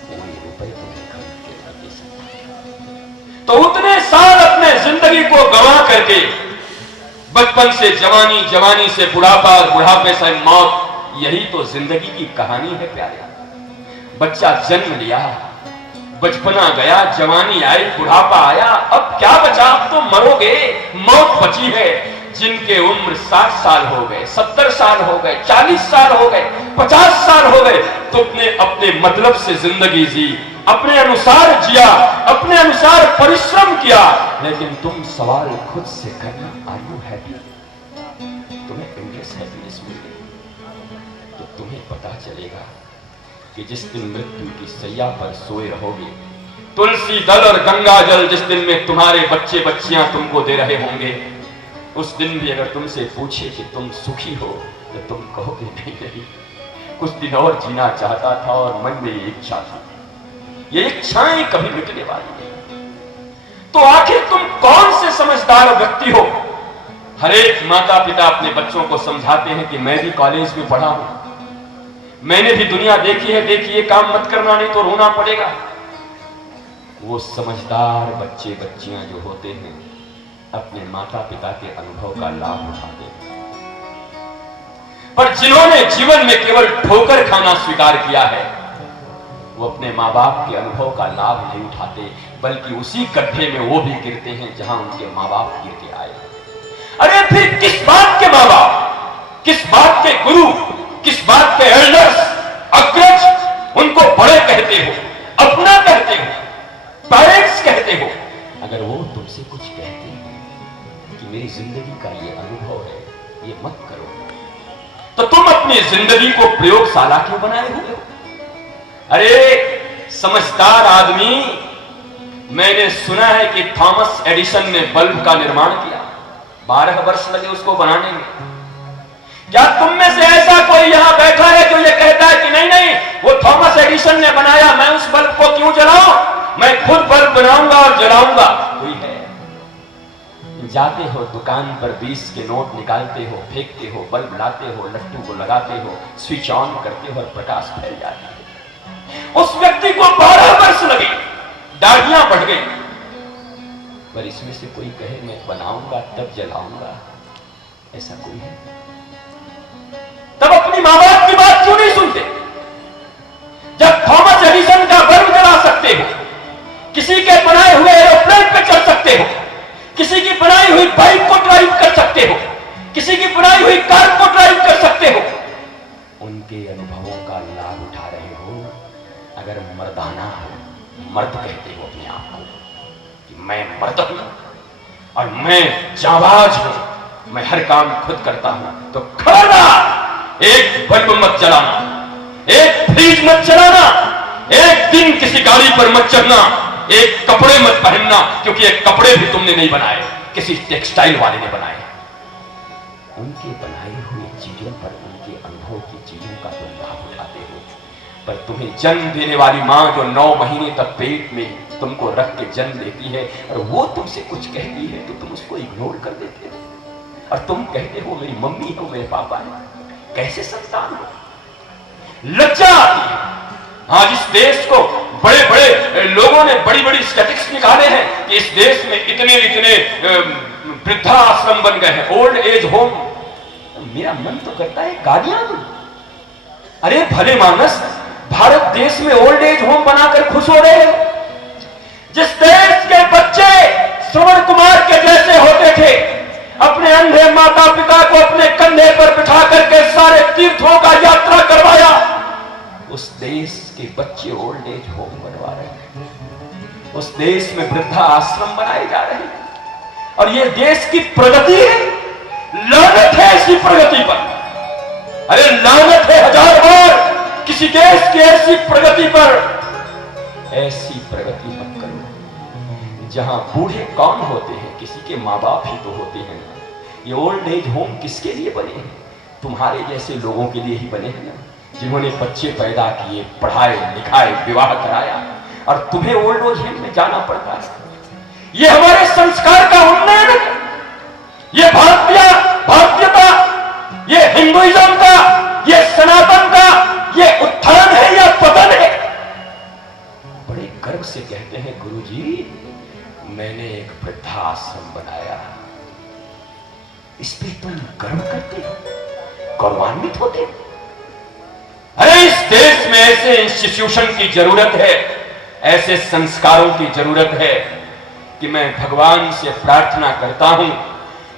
वो ये रुपए तुम्हें खरीद के नहीं दे सकता। तो उतने साल अपने जिंदगी को गंवा करके, बचपन से जवानी, जवानी से बुढ़ापा और बुढ़ापे से मौत, यही तो जिंदगी की कहानी है प्यारे। बच्चा जन्म लिया, बचपना गया, जवानी आई, बुढ़ापा आया, अब क्या बचा? अब तो मरोगे, मौत बची है। जिनके उम्र 60 साल हो गए, 70 साल हो गए, 40 साल हो गए, 50 साल हो गए, तुमने अपने मतलब से जिंदगी जी, अपने अनुसार जिया, अपने अनुसार परिश्रम किया। लेकिन तुम सवाल खुद से करना, आर यू हैप्पी? तुम्हें इंग्लिश हैप्पीनेस मिल गई तो तुम्हें पता चलेगा कि जिस दिन मृत्यु की सैया पर सोए रहोगे, तुलसी दल और गंगा जल जिस दिन में तुम्हारे बच्चे बच्चियां तुमको दे रहे होंगे, उस दिन भी अगर तुमसे पूछे कि तुम सुखी हो तो तुम कहोगे नहीं, कुछ दिन और जीना चाहता था और मन में इच्छा थी। ये इच्छाएं कभी मिटने वाली नहीं। तो आखिर तुम कौन से समझदार व्यक्ति हो? हर एक माता पिता अपने बच्चों को समझाते हैं कि मैं भी कॉलेज में पढ़ा हूं, मैंने भी दुनिया देखी है, देखिए काम मत करना नहीं तो रोना पड़ेगा। वो समझदार बच्चे बच्चियां जो होते हैं अपने माता पिता के अनुभव का लाभ उठाते हैं, पर जिन्होंने जीवन में केवल ठोकर खाना स्वीकार किया है वो अपने माँ बाप के अनुभव का लाभ नहीं उठाते, बल्कि उसी गड्ढे में वो भी गिरते हैं जहां उनके माँ बाप गिर के आए। अरे फिर किस बात के माँ बाप, किस बात के गुरु, किस बात के एल्डर्स, अग्रज, उनको बड़े कहते हो, अपना कहते हो, पेरेंट्स कहते हो, अगर वो तुमसे कुछ कहते हैं कि मेरी जिंदगी का ये अनुभव है, ये मत करो, तो तुम अपनी जिंदगी को प्रयोगशाला क्यों बनाए हुए हो? अरे समझदार आदमी, मैंने सुना है कि थॉमस एडिसन ने बल्ब का निर्माण किया, 12 वर्ष लगे उसको बनाने में। क्या तुम में से ऐसा कोई यहां बैठा है जो ये कहता है कि नहीं नहीं वो थॉमस एडिसन ने बनाया, मैं उस बल्ब को क्यों जलाऊं, मैं खुद बल्ब बनाऊंगा और जलाऊंगा? कोई है? जाते हो दुकान पर 20 के नोट निकालते हो, फेंकते हो, बल्ब लाते हो, लट्टू को लगाते हो, स्विच ऑन करते हो और प्रकाश फैल जाती है। उस व्यक्ति को 12 वर्ष लगे, दाढ़ियां बढ़ गई, पर इसमें से कोई कहे मैं बनाऊंगा तब जलाऊंगा, ऐसा कोई है? तब अपनी मां बाप की बात क्यों नहीं सुनते? जब थॉमस एडिसन का बल्ब जला सकते हो, किसी के बनाए हुए एरोप्लेन पे चढ़ सकते हो, किसी की बनाई हुई बाइक को ड्राइव कर सकते हो, किसी की बनाई हुई कार को ड्राइव कर सकते हो, उनके अनुभवों का लाभ उठा रहे हो। अगर मर्दाना हो, मर्द कहते हो अपने आप को कि मैं मर्द हूं और मैं जाबाज हूं, मैं हर काम खुद करता हूं, तो खबरदार एक बल्ब मत जलाना, एक फ्रिज मत चलाना, एक दिन किसी गाड़ी पर मत चढ़ना, एक कपड़े मत पहनना, क्योंकि ये कपड़े भी तुमने नहीं बनाए, किसी टेक्सटाइल वाले ने बनाए। उनके बनाए हुए चीजों पर, उनके अनुभव की चीजों का तुम लाभ उठाते हो, पर तुम्हें जन्म देने वाली मां जो 9 महीने तक पेट में तुमको रख के जन्म देती है और वो तुमसे कुछ कहती है तो तुम उसको इग्नोर कर देते हो और तुम कहते हो मेरी मम्मी हो, मेरे पापा है। कैसे संतान हो? लज्जा आती है। आज इस देश को बड़े बड़े लोगों ने बड़ी बड़ी स्टैटिस्टिक्स निकाले हैं कि इस देश में इतने इतने वृद्धाश्रम बन गए हैं, ओल्ड एज होम। मेरा मन तो करता है गालियां दूं। अरे भले मानस, भारत देश में ओल्ड एज होम बनाकर खुश हो रहे हैं। जिस देश के बच्चे श्रवण कुमार के जैसे होते थे, अपने अंधे माता पिता को अपने कंधे पर बिठा करके सारे तीर्थों का यात्रा करवाया, उस देश के बच्चे ओल्ड एज होम बनवा रहे हैं। उस देश में वृद्धा आश्रम बनाए जा रहे हैं और ये देश की प्रगति है। लानत है इसी प्रगति पर। अरे लानत है 1000 बार किसी देश की ऐसी प्रगति पर। ऐसी प्रगति मत करो जहां बूढ़े कौन होते हैं, किसी के माँ बाप ही तो होते हैं। ये ओल्ड एज होम किसके लिए बने हैं? तुम्हारे जैसे लोगों के लिए ही बने हैं ना, जिन्होंने बच्चे पैदा किए, पढ़ाए लिखाए, विवाह कराया, और तुम्हें ओल्ड एज होम में जाना पड़ता है। ये हमारे संस्कार का उन्नयन है, ये भारतीयता, ये हिंदुइज्म का, ये सनातन का, ये उत्थान है या पतन है? बड़े गर्व से कहते हैं गुरुजी मैंने एक वृद्धाश्रम बनाया। इस पे तुम गर्व करते हो, गौरवान्वित होते हो? अरे इस देश में ऐसे इंस्टीट्यूशन की जरूरत है, ऐसे संस्कारों की जरूरत है कि मैं भगवान से प्रार्थना करता हूं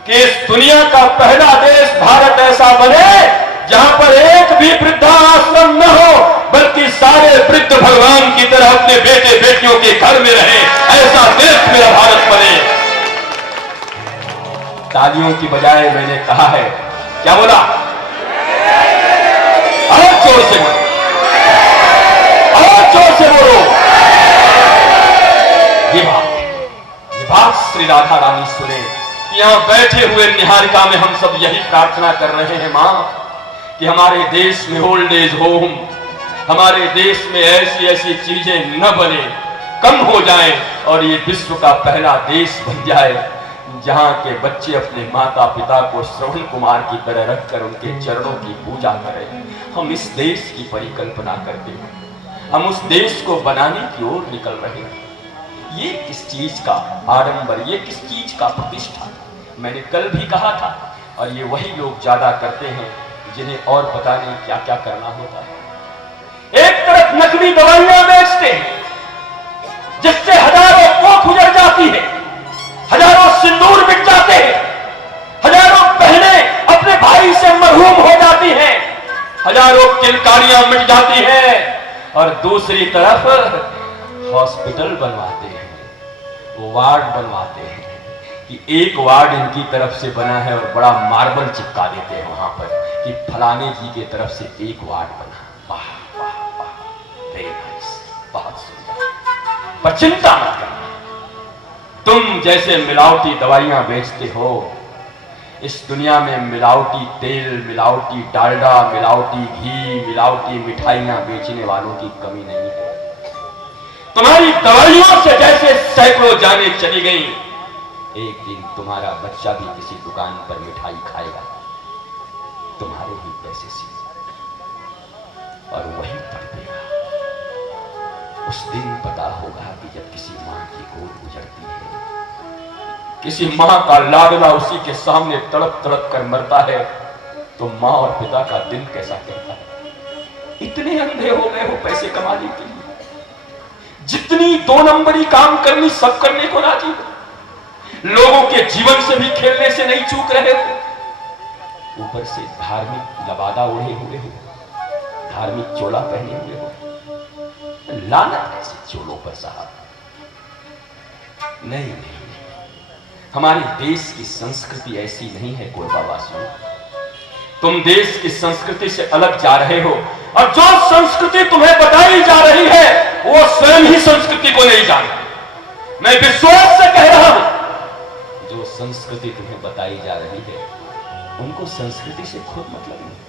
कि इस दुनिया का पहला देश भारत ऐसा बने जहां पर एक भी वृद्धाश्रम न हो, बल्कि सारे वृद्ध भगवान की तरह अपने बेटे बेटियों के घर में रहे। ऐसा देश मेरा भारत बने। तालियों की बजाय मैंने कहा है, क्या बोला? और जोर से बोलो, और जोर से बोलो। ये बात श्री राधा रानी सुने। यहां बैठे हुए निहारिका में हम सब यही प्रार्थना कर रहे हैं मां कि हमारे देश में ओल्ड एज होम हमारे देश में ऐसी ऐसी चीजें न बने, कम हो जाएं और ये विश्व का पहला देश बन जाए जहां के बच्चे अपने माता पिता को श्रवण कुमार की तरह रखकर उनके चरणों की पूजा करें। हम इस देश की परिकल्पना करते हैं, हम उस देश को बनाने की ओर निकल रहे हैं। ये किस चीज का आडंबर, ये किस चीज का प्रतिष्ठा? मैंने कल भी कहा था, और ये वही लोग ज्यादा करते हैं जिन्हें और पता नहीं क्या क्या करना होता है। एक तरफ नकली दवाइयां बेचते हैं जिससे हजारों कोख उजड़ जाती है, हजारों सिंदूर मिट जाते हैं, हजारों बहनें अपने भाई से मरहूम हो जाती हैं, हजारों किलकारियां मिट जाती हैं, और दूसरी तरफ हॉस्पिटल बनवाते हैं, वार्ड बनवाते हैं कि एक वार्ड इनकी तरफ से बना है और बड़ा मार्बल चिपका देते हैं वहां पर कि फलाने जी की तरफ से एक वार्ड बना। वाह वाह वाह, वेरी नाइस, बहुत सुंदर। पर चिंता मत करना, तुम जैसे मिलावटी दवाइयां बेचते हो, इस दुनिया में मिलावटी तेल, मिलावटी डालडा, मिलावटी घी, मिलावटी मिठाइयां बेचने वालों की कमी नहीं है। तुम्हारी दवाइयों से जैसे सैकड़ों जाने चली गई, एक दिन तुम्हारा बच्चा भी किसी दुकान पर मिठाई खाएगा, तुम्हारे ही पैसे से, और वही तड़पेगा। उस दिन पता होगा कि जब किसी मां की गोद गुजरती है, किसी मां का लाडला उसी के सामने तड़प तड़प कर मरता है, तो मां और पिता का दिल कैसा कहता है। इतने अंधे हो गए हो पैसे कमाने के लिए, जितनी दो नंबरी काम करनी सब करने को राजी हो, लोगों के जीवन से भी खेलने से नहीं चूक रहे हो, ऊपर से धार्मिक लबादा ओढ़े हुए हो, धार्मिक चोला पहने हुए हो। लानत ऐसे चोलों पर साहब। नहीं नहीं, हमारे देश की संस्कृति ऐसी नहीं है कोरबावासियों। तुम देश की संस्कृति से अलग जा रहे हो, और जो संस्कृति तुम्हें बताई जा रही है वो स्वयं ही संस्कृति को नहीं जानती। मैं विश्वास से कह रहा हूं, जो संस्कृति तुम्हें बताई जा रही है उनको संस्कृति से खुद मतलब नहीं।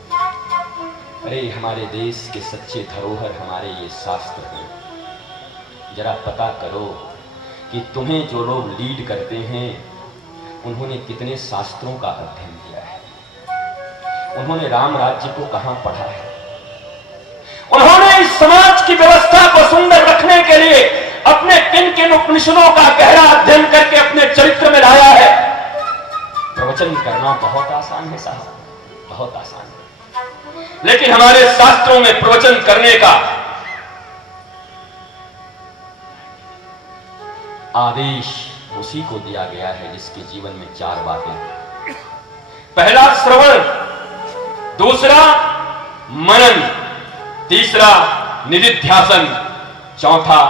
अरे हमारे देश के सच्चे धरोहर हमारे ये शास्त्र हैं। जरा पता करो कि तुम्हें जो लोग लीड करते हैं उन्होंने कितने शास्त्रों का अध्ययन किया है, उन्होंने राम राज्य को कहां पढ़ा है, उन्होंने इस समाज की व्यवस्था को सुंदर रखने के लिए अपने किन किन उपनिषदों का गहरा अध्ययन करके अपने चरित्र में लाया है। प्रवचन करना बहुत आसान है साहब, बहुत आसान है, लेकिन हमारे शास्त्रों में प्रवचन करने का आदेश उसी को दिया गया है जिसके जीवन में चार बातें। पहला श्रवण, दूसरा मनन, तीसरा निधिध्यासन, चौथा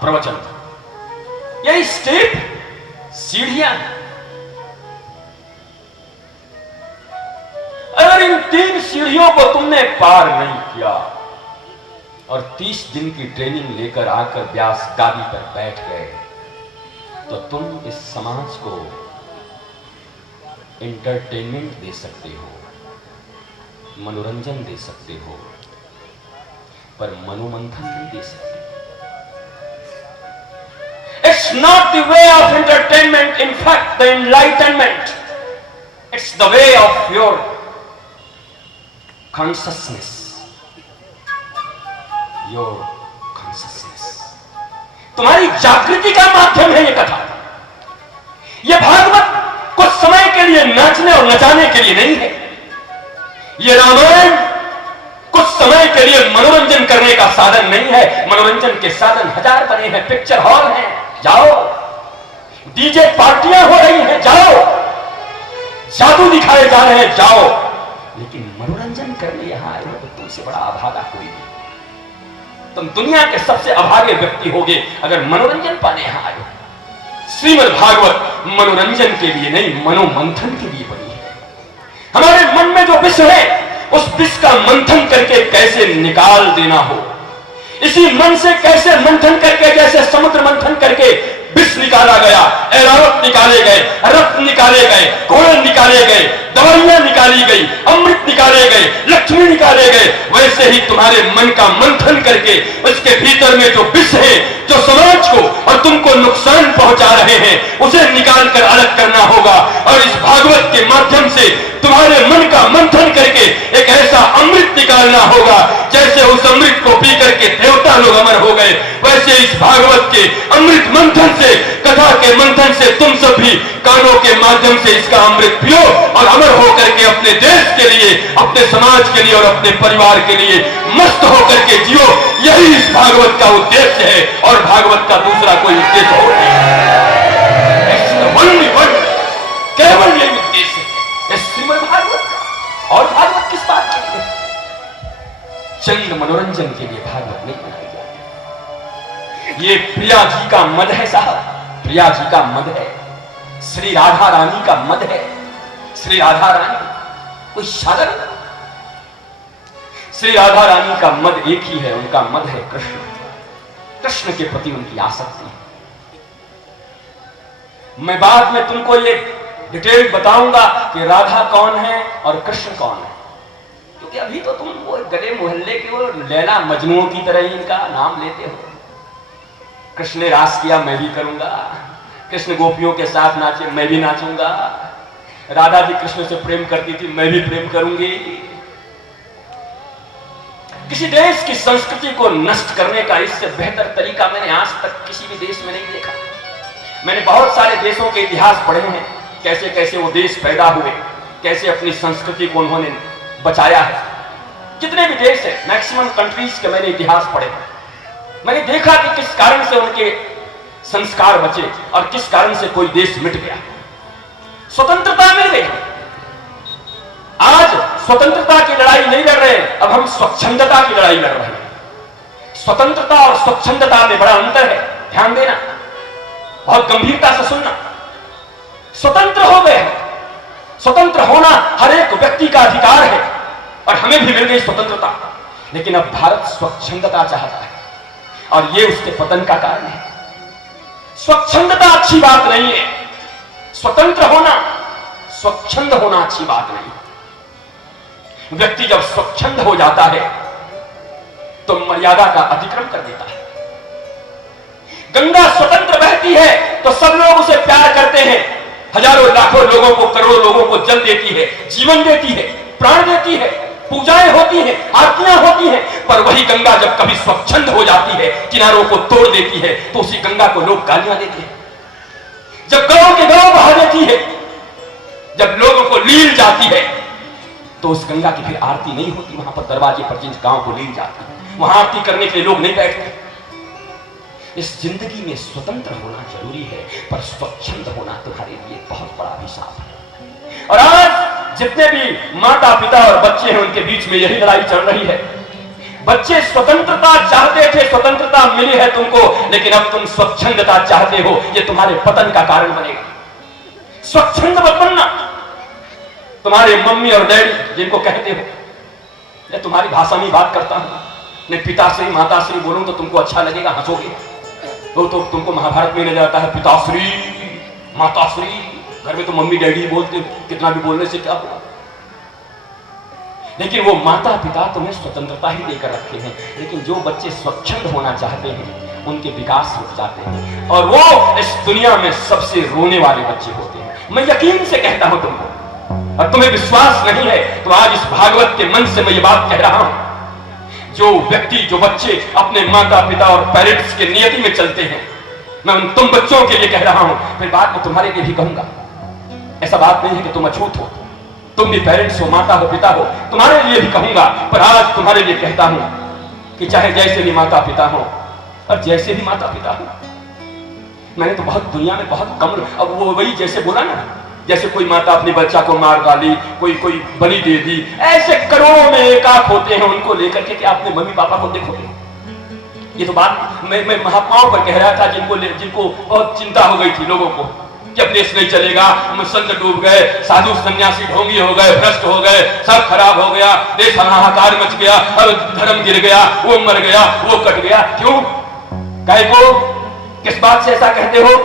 प्रवचन। यही स्टेप सीढ़ियां। अगर इन तीन सीढ़ियों को तुमने पार नहीं किया और 30 दिन की ट्रेनिंग लेकर आकर व्यास गादी पर बैठ गए, तो तुम इस समाज को एंटरटेनमेंट दे सकते हो, मनोरंजन दे सकते हो, पर मनोमंथन नहीं दे सकते। It's not the way of entertainment, in fact the enlightenment. It's the way of your consciousness, your consciousness. तुम्हारी जागृति का माध्यम है ये कथा। ये भागवत कुछ समय के लिए नाचने और नचाने के लिए नहीं है। ये रामायण कुछ समय के लिए मनोरंजन करने का साधन नहीं है। मनोरंजन के साधन हजार बने हैं, पिक्चर हॉल हैं, जाओ, डीजे पार्टियां हो रही हैं, जाओ, जादू दिखाए जा रहे हैं, जाओ, लेकिन मनोरंजन करने यहां आए हो तो तुमसे बड़ा अभागा कोई नहीं। तुम दुनिया के सबसे अभागे व्यक्ति होगे अगर मनोरंजन पाने यहां आए हो। श्रीमद् भागवत मनोरंजन के लिए नहीं, मनोमंथन के लिए बनी है। हमारे मन में जो विष है उस विष का मंथन करके कैसे निकाल देना हो, इसी मन से कैसे मंथन करके, जैसे समुद्र मंथन करके विष निकाला गया, ऐरावत निकाले गए, रत्न निकाले गए, घोड़े निकाले गए, दवाइयां निकाली गई, अमृत निकाले गए, लक्ष्मी निकाले गए, वैसे ही तुम्हारे मन का मंथन करके उसके भीतर में जो विष है, जो समाज को और तुमको नुकसान पहुंचा रहे हैं, उसे निकाल कर अलग करना होगा। और इस भागवत के माध्यम से तुम्हारे मन का मंथन करके एक ऐसा अमृत निकालना होगा, जैसे उस अमृत को पी करके देवता लोग अमर हो गए, वैसे इस भागवत के अमृत मंथन से, कथा के मंथन से तुम सब भी कानों के माध्यम से इसका अमृत पियो और अमर होकर के अपने देश के लिए, अपने समाज के लिए और अपने परिवार के लिए मस्त होकर के जियो। यही इस भागवत का उद्देश्य है और भागवत का दूसरा कोई उद्देश्य हो नहीं है। केवल यही उद्देश्य है श्रीमद् भागवत का। और भागवत किस बात के लिए? चंद मनोरंजन के लिए भागवत नहीं बनाई गया। ये प्रिया जी का मद है साहब, प्रिया जी का मद है, श्री राधा रानी का मद है। श्री राधा रानी कोई साधारण, श्री राधा रानी का मद एक ही है, उनका मद है कृष्ण। कृष्ण के प्रति उनकी आसक्ति है। मैं बाद में तुमको ये डिटेल बताऊंगा कि राधा कौन है और कृष्ण कौन है, क्योंकि अभी तो तुम वो गले मोहल्ले के वो लैला मजनुओं की तरह ही इनका नाम लेते हो। कृष्ण ने रास किया, मैं भी करूंगा। कृष्ण गोपियों के साथ नाचे, मैं भी नाचूंगा। राधा जी कृष्ण से प्रेम करती थी, मैं भी प्रेम करूंगी। किसी देश की संस्कृति को नष्ट करने का इससे बेहतर तरीका मैंने आज तक किसी भी देश में नहीं देखा। मैंने बहुत सारे देशों के इतिहास पढ़े हैं, कैसे कैसे वो देश पैदा हुए, कैसे अपनी संस्कृति को उन्होंने बचाया है। जितने भी देश है, मैक्सिमम कंट्रीज के मैंने इतिहास पढ़े हैं। मैंने देखा कि किस कारण से उनके संस्कार बचे और किस कारण से कोई देश मिट गया। स्वतंत्रता मिल गई। आज स्वतंत्रता की लड़ाई नहीं लड़ रहे, अब हम स्वच्छंदता की लड़ाई लड़ रहे हैं। स्वतंत्रता और स्वच्छंदता में बड़ा अंतर है, ध्यान देना, बहुत गंभीरता से सुनना। स्वतंत्र हो गए, स्वतंत्र होना हर एक व्यक्ति का अधिकार है और हमें भी मिल गई स्वतंत्रता, लेकिन अब भारत स्वच्छंदता चाहता है और यह उसके पतन का कारण है। स्वच्छंदता अच्छी बात नहीं है, स्वतंत्र होना, स्वच्छंद होना अच्छी बात नहीं। व्यक्ति जब स्वच्छंद हो जाता है तो मर्यादा का अतिक्रमण कर देता है। गंगा स्वतंत्र बहती है तो सब लोग उसे प्यार करते हैं, हजारों लाखों लोगों को, करोड़ों लोगों को जल देती है, जीवन देती है, प्राण देती है, पूजाएं होती हैं, आरतियां होती हैं। पर वही गंगा जब कभी स्वच्छंद हो जाती है, किनारों को तोड़ देती है, तो उसी गंगा को लोग गालियां देते हैं। जब गांव के गांव बहा देती है, जब लोगों को लील जाती है, तो उस गंगा की फिर आरती नहीं होती। वहां पर दरवाजे पर जिन गांव को लील जाती है, वहां आरती करने के लिए लोग नहीं बैठते। इस जिंदगी में स्वतंत्र होना जरूरी है, पर स्वच्छंद होना तुम्हारे लिए बहुत बड़ा अभिशाप है। और आज जितने भी माता पिता और बच्चे हैं, उनके बीच में यही लड़ाई चल रही है। बच्चे स्वतंत्रता चाहते थे, स्वतंत्रता मिली है तुमको, लेकिन अब तुम स्वच्छंदता चाहते हो, ये तुम्हारे पतन का कारण बनेगा। स्वच्छंद मत बनना। तुम्हारे मम्मी और डैडी जिनको कहते हो, मैं तुम्हारी भाषा में बात करता हूं, मैं पिताश्री माताश्री बोलूं तो तुमको अच्छा लगेगा, हंसोगे। तो तुमको महाभारत में नजर आता है पिताश्री माताश्री, घर में तो मम्मी डैडी बोलते, कितना भी बोलने से क्या होगा। लेकिन वो माता पिता तुम्हें स्वतंत्रता ही देकर रखे हैं, लेकिन जो बच्चे स्वच्छंद होना चाहते हैं उनके विकास रुक जाते हैं, और वो इस दुनिया में सबसे रोने वाले बच्चे होते हैं। मैं यकीन से कहता हूं तुमको, और तुम्हें विश्वास नहीं है तो आज इस भागवत के मन से मैं ये बात कह रहा हूं। जो व्यक्ति, जो बच्चे अपने माता पिता और पेरेंट्स के नियति में चलते हैं, मैं उन तुम बच्चों के लिए कह रहा हूं, फिर बात में तुम्हारे लिए भी कहूंगा। ऐसा बात नहीं है कि तुम अछूत हो, तुम भी पेरेंट्स हो, माता हो, पिता हो, तुम्हारे लिए भी कहूंगा। पर आज तुम्हारे लिए कहता हूं कि चाहे जैसे भी माता पिता हो और जैसे भी माता पिता हो, मैंने तो बहुत दुनिया में बहुत कम, अब वो वही जैसे बोला ना, जैसे कोई माता अपनी बच्चा को मार डाली, कोई बलि दे दी, ऐसे करोड़ों में एकाक होते हैं उनको लेकर के कि आपने मम्मी पापा को देखोगे। ये तो बात मैं महात्माओं पर कह रहा था, जिनको बहुत चिंता हो गई थी लोगों को कि अब देश नहीं चलेगा, संत डूब गए, साधु सन्यासी ढोंगी हो गए, भ्रष्ट हो गए, सब खराब हो गया, देश हाहाकार मच गया, अब धर्म गिर गया, वो मर गया, वो कट गया। क्यों? काहे को? किस बात से ऐसा कहते हो?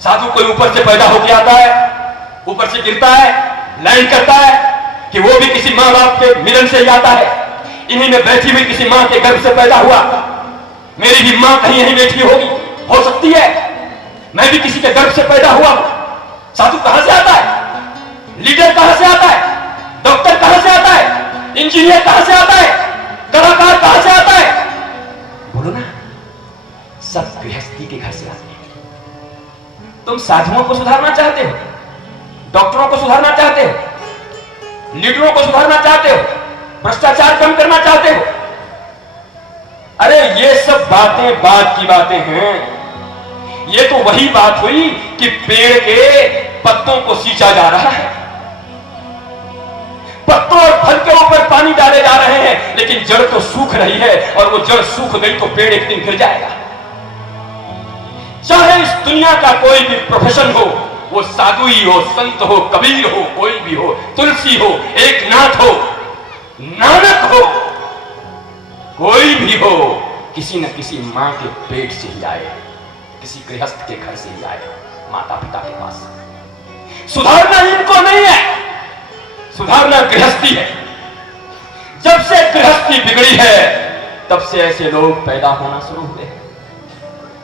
साधु कोई ऊपर से पैदा होकर आता है, ऊपर से गिरता है? लैंड करता है कि वो भी किसी मां बाप के मिलन से ही आता है। इन्हीं में बैठी हुई किसी मां के गर्भ से पैदा हुआ। मेरी भी मां कहीं यहीं बैठी होगी, हो सकती है मैं भी किसी के गर्भ से पैदा हुआ। साधु कहां से आता है? लीडर कहां से आता है? डॉक्टर कहां से आता है? इंजीनियर कहां से आता है? कलाकार कहां से आता है? बोलो ना, सब गृहस्थी के घर से आते हैं। तुम साधुओं को सुधारना चाहते हो, डॉक्टरों को सुधारना चाहते हो, लीडरों को सुधारना चाहते हो, भ्रष्टाचार कम करना चाहते हो। अरे ये सब बातें बात की बातें हैं। ये तो वही बात हुई कि पेड़ के पत्तों को सींचा जा रहा है, पत्तों और फल के ऊपर पानी डाले जा रहे हैं, लेकिन जड़ तो सूख रही है, और वो जड़ सूख गई तो पेड़ एक दिन गिर जाएगा। चाहे इस दुनिया का कोई भी प्रोफेशन हो, वो साधु ही हो, संत हो, कबीर हो, कोई भी हो, तुलसी हो, एकनाथ हो, नानक हो, कोई भी हो, किसी न किसी मां के पेट से ही आए, किसी गृहस्थ के घर से ही आए, माता पिता के पास। सुधारना इनको नहीं है, सुधारना गृहस्थी है। जब से गृहस्थी बिगड़ी है, तब से ऐसे लोग पैदा होना शुरू हुए हैं।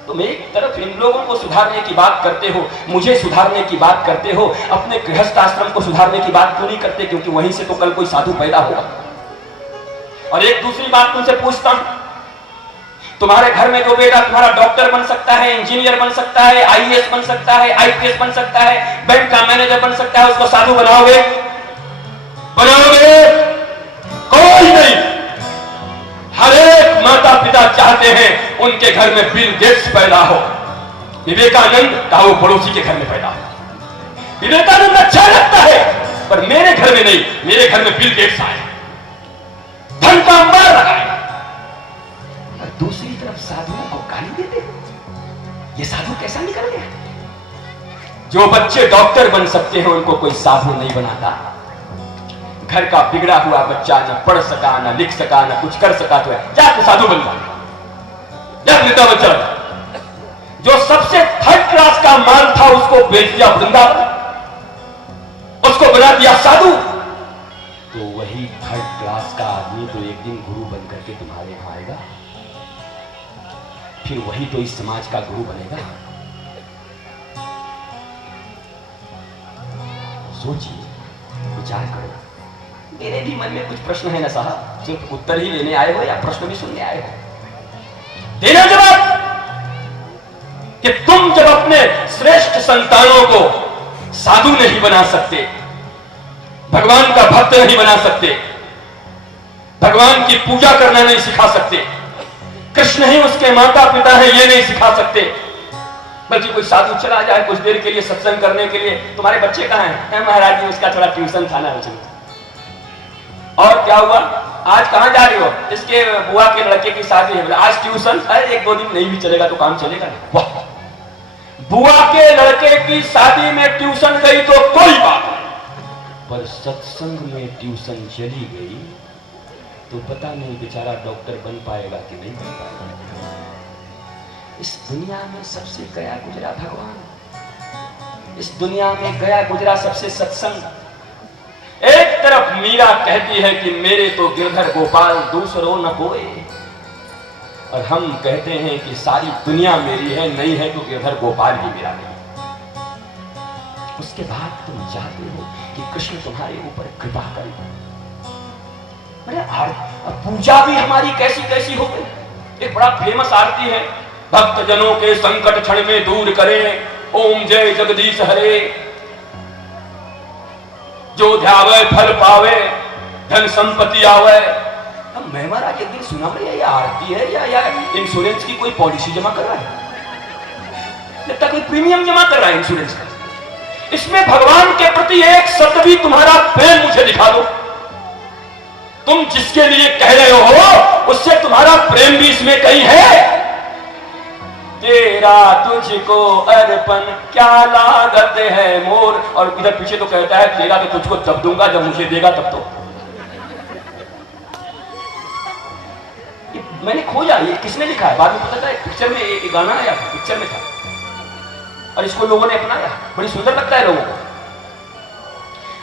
तुम एक तरफ इन लोगों को सुधारने की बात करते हो, मुझे सुधारने की बात करते हो, अपने गृहस्थ आश्रम को सुधारने की बात क्यों नहीं करते? क्योंकि वहीं से तो कल कोई साधु पैदा होगा। और एक दूसरी बात तुमसे पूछता हूं, तुम्हारे घर में जो बेटा तुम्हारा डॉक्टर बन सकता है, इंजीनियर बन सकता है, आईएएस बन सकता है, आईपीएस बन सकता है, बैंक का मैनेजर बन सकता है, उसको साधु बनाओगे? बनाओगे? कोई नहीं। हर एक माता पिता चाहते हैं उनके घर में बिल गेट्स पैदा हो, विवेकानंद का वो पड़ोसी के घर में पैदा हो। विवेकानंद अच्छा लगता है, पर मेरे घर में नहीं, मेरे घर में बिल गेट्स आए, धन का अंबार लगाए। और दूसरी तरफ साधुओं को गाली देते हैं। ये साधु कैसा निकल गया? जो बच्चे डॉक्टर बन सकते हैं उनको कोई साधु नहीं बनाता। घर का बिगड़ा हुआ बच्चा न पढ़ सका, न लिख सका, न कुछ कर सका, तो जा तू साधु बन जा, नेता बच्चा। जो सबसे थर्ड क्लास का माल था उसको बेच दिया वृंदावन, उसको बना दिया साधु। तो वही थर्ड क्लास का आदमी तो एक दिन गुरु बन करके तुम्हारे यहां आएगा, फिर वही तो इस समाज का गुरु बनेगा। सोचिए, विचार करो। मेरे भी मन में कुछ प्रश्न है ना साहब, सिर्फ उत्तर ही लेने आए हो या प्रश्न भी सुनने आए हो? देना जवाब कि तुम जब अपने श्रेष्ठ संतानों को साधु नहीं बना सकते, भगवान का भक्त नहीं बना सकते, भगवान की पूजा करना नहीं सिखा सकते, कृष्ण ही उसके माता पिता हैं ये नहीं सिखा सकते, बल्कि कोई साधु चला जाए कुछ देर के लिए सत्संग करने के लिए, तुम्हारे बच्चे कहां हैं? महाराज जी उसका थोड़ा ट्यूशन था ना। और क्या हुआ? आज कहां जा रही हो? इसके बुआ के लड़के की शादी है, आज ट्यूशन। अरे एक दो दिन नहीं भी चलेगा तो काम चलेगा नहीं। वाह, बुआ के लड़के की शादी में ट्यूशन गई तो कोई बात नहीं, पर सत्संग में ट्यूशन चली गई तो पता नहीं बेचारा डॉक्टर बन पाएगा कि नहीं बन पाएगा। इस दुनिया में सबसे गया गुजरा भगवान, इस दुनिया में गया गुजरा सबसे सत्संग। एक तरफ मीरा कहती है कि मेरे तो गिरधर गोपाल दूसरों न कोई, और हम कहते हैं कि सारी दुनिया मेरी है, नहीं है तो गिरधर गोपाल भी मेरा नहीं। उसके बाद तुम चाहते हो कि कृष्ण तुम्हारे ऊपर कृपा करे। अरे पूजा भी हमारी कैसी कैसी हो गई। एक बड़ा फेमस आरती है, भक्त जनों के संकट क्षण में दूर करे, ओम जय जगदीश हरे, जो ध्यावे फल पावे, धन संपत्ति आवे। अब मैं महाराज एक दिन सुना ये आरती है या इंश्योरेंस की कोई पॉलिसी जमा कर रहा है, लगता कोई प्रीमियम जमा कर रहा है इंश्योरेंस का। इसमें भगवान के प्रति एक शब्द भी तुम्हारा प्रेम मुझे दिखा दो। तुम जिसके लिए कह रहे हो उससे तुम्हारा प्रेम भी इसमें कहीं है। तेरा तुझको अर्पण क्या लागत है मोर, और इधर पीछे तो कहता है तेरा तो तुझको तब दूंगा जब मुझे देगा तब। तो मैंने खोजा ये किसने लिखा है, बाद में पता था पिक्चर में एक गाना आया था, पिक्चर में था, और इसको लोगों ने अपनाया, बड़ी सुंदर लगता है लोगों को।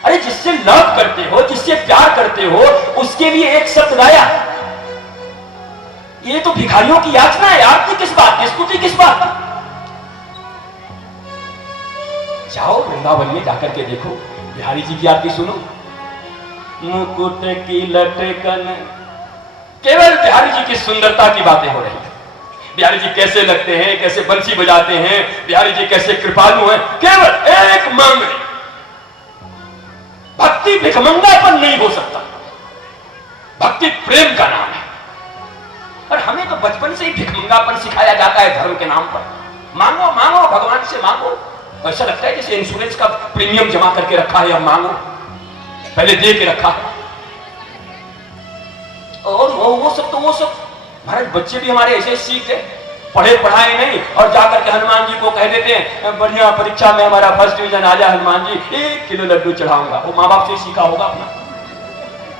अरे जिससे जिससे लव करते हो, जिससे प्यार करते हो, उसके लिए एक शब्द गाया। ये तो भिखारियों की याचना है। आरती किस बात की, स्तुति किस बात की? जाओ वृंदावन में जाकर के देखो, बिहारी जी की आरती सुनो। मुकुट की लटकन, केवल बिहारी जी की सुंदरता की बातें हो रही है। बिहारी जी कैसे लगते हैं, कैसे बंसी बजाते हैं, बिहारी जी कैसे कृपालु हैं, केवल एक मांग है, भक्ति भिखमंगापन नहीं हो सकता, भक्ति प्रेम का नाम है। और हमें तो बचपन से ही भिखमंगापन सिखाया जाता है धर्म के नाम पर। मांगो मांगो, भगवान से मांगो। ऐसा लगता है जैसे इंश्योरेंस का प्रीमियम जमा करके रखा है, अब मांगो, पहले दे के रखा है। और वो सब महाराज बच्चे भी हमारे ऐसे सीखते, पढ़े पढ़ाए नहीं और जाकर के हनुमान जी को कह देते हैं बढ़िया परीक्षा में हमारा फर्स्ट डिवीजन आ जाए हनुमान जी 1 किलो लड्डू चढ़ाऊंगा। वो माँ बाप से सीखा होगा अपना।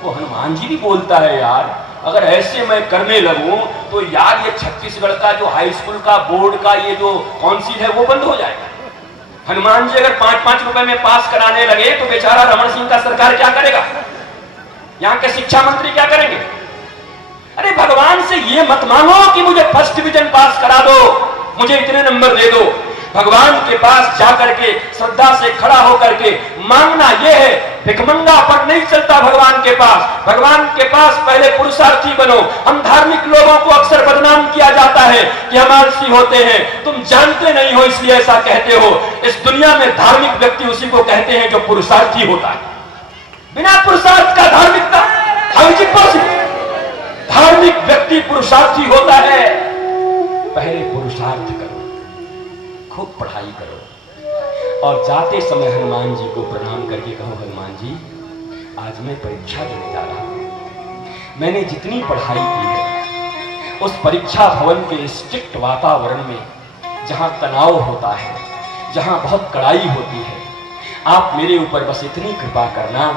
वो हनुमान जी भी बोलता है यार, अगर ऐसे मैं करने लगूं तो यार ये छत्तीसगढ़ का जो हाई स्कूल का बोर्ड का ये जो काउंसिल है वो बंद हो जाएगा। हनुमान जी अगर 5-5 रुपए में पास कराने लगे तो बेचारा रमन सिंह का सरकार क्या करेगा, यहाँ के शिक्षा मंत्री क्या करेंगे? अरे भगवान से ये मत मांगो कि मुझे फर्स्ट डिवीजन पास करा दो, मुझे इतने नंबर दे दो। भगवान के पास जाकर के श्रद्धा से खड़ा होकर के मांगना ये है। भिखमंगापन नहीं चलता भगवान के पास। भगवान के पास पहले पुरुषार्थी बनो। हम धार्मिक लोगों को अक्सर बदनाम किया जाता है कि हम आलसी होते हैं, तुम जानते नहीं हो इसलिए ऐसा कहते हो। इस दुनिया में धार्मिक व्यक्ति उसी को कहते हैं जो पुरुषार्थी होता है। बिना पुरुषार्थ का धार्मिकता, हाउ इज इट पॉसिबल? धार्मिक व्यक्ति पुरुषार्थी होता है। पहले पुरुषार्थ करो, खूब पढ़ाई करो और जाते समय हनुमान जी को प्रणाम करके कहो हनुमान जी आज मैं परीक्षा देने जा रहा हूं। मैंने जितनी पढ़ाई की है उस परीक्षा भवन के स्ट्रिक्ट वातावरण में, जहां तनाव होता है, जहां बहुत कड़ाई होती है, आप मेरे ऊपर बस इतनी कृपा करना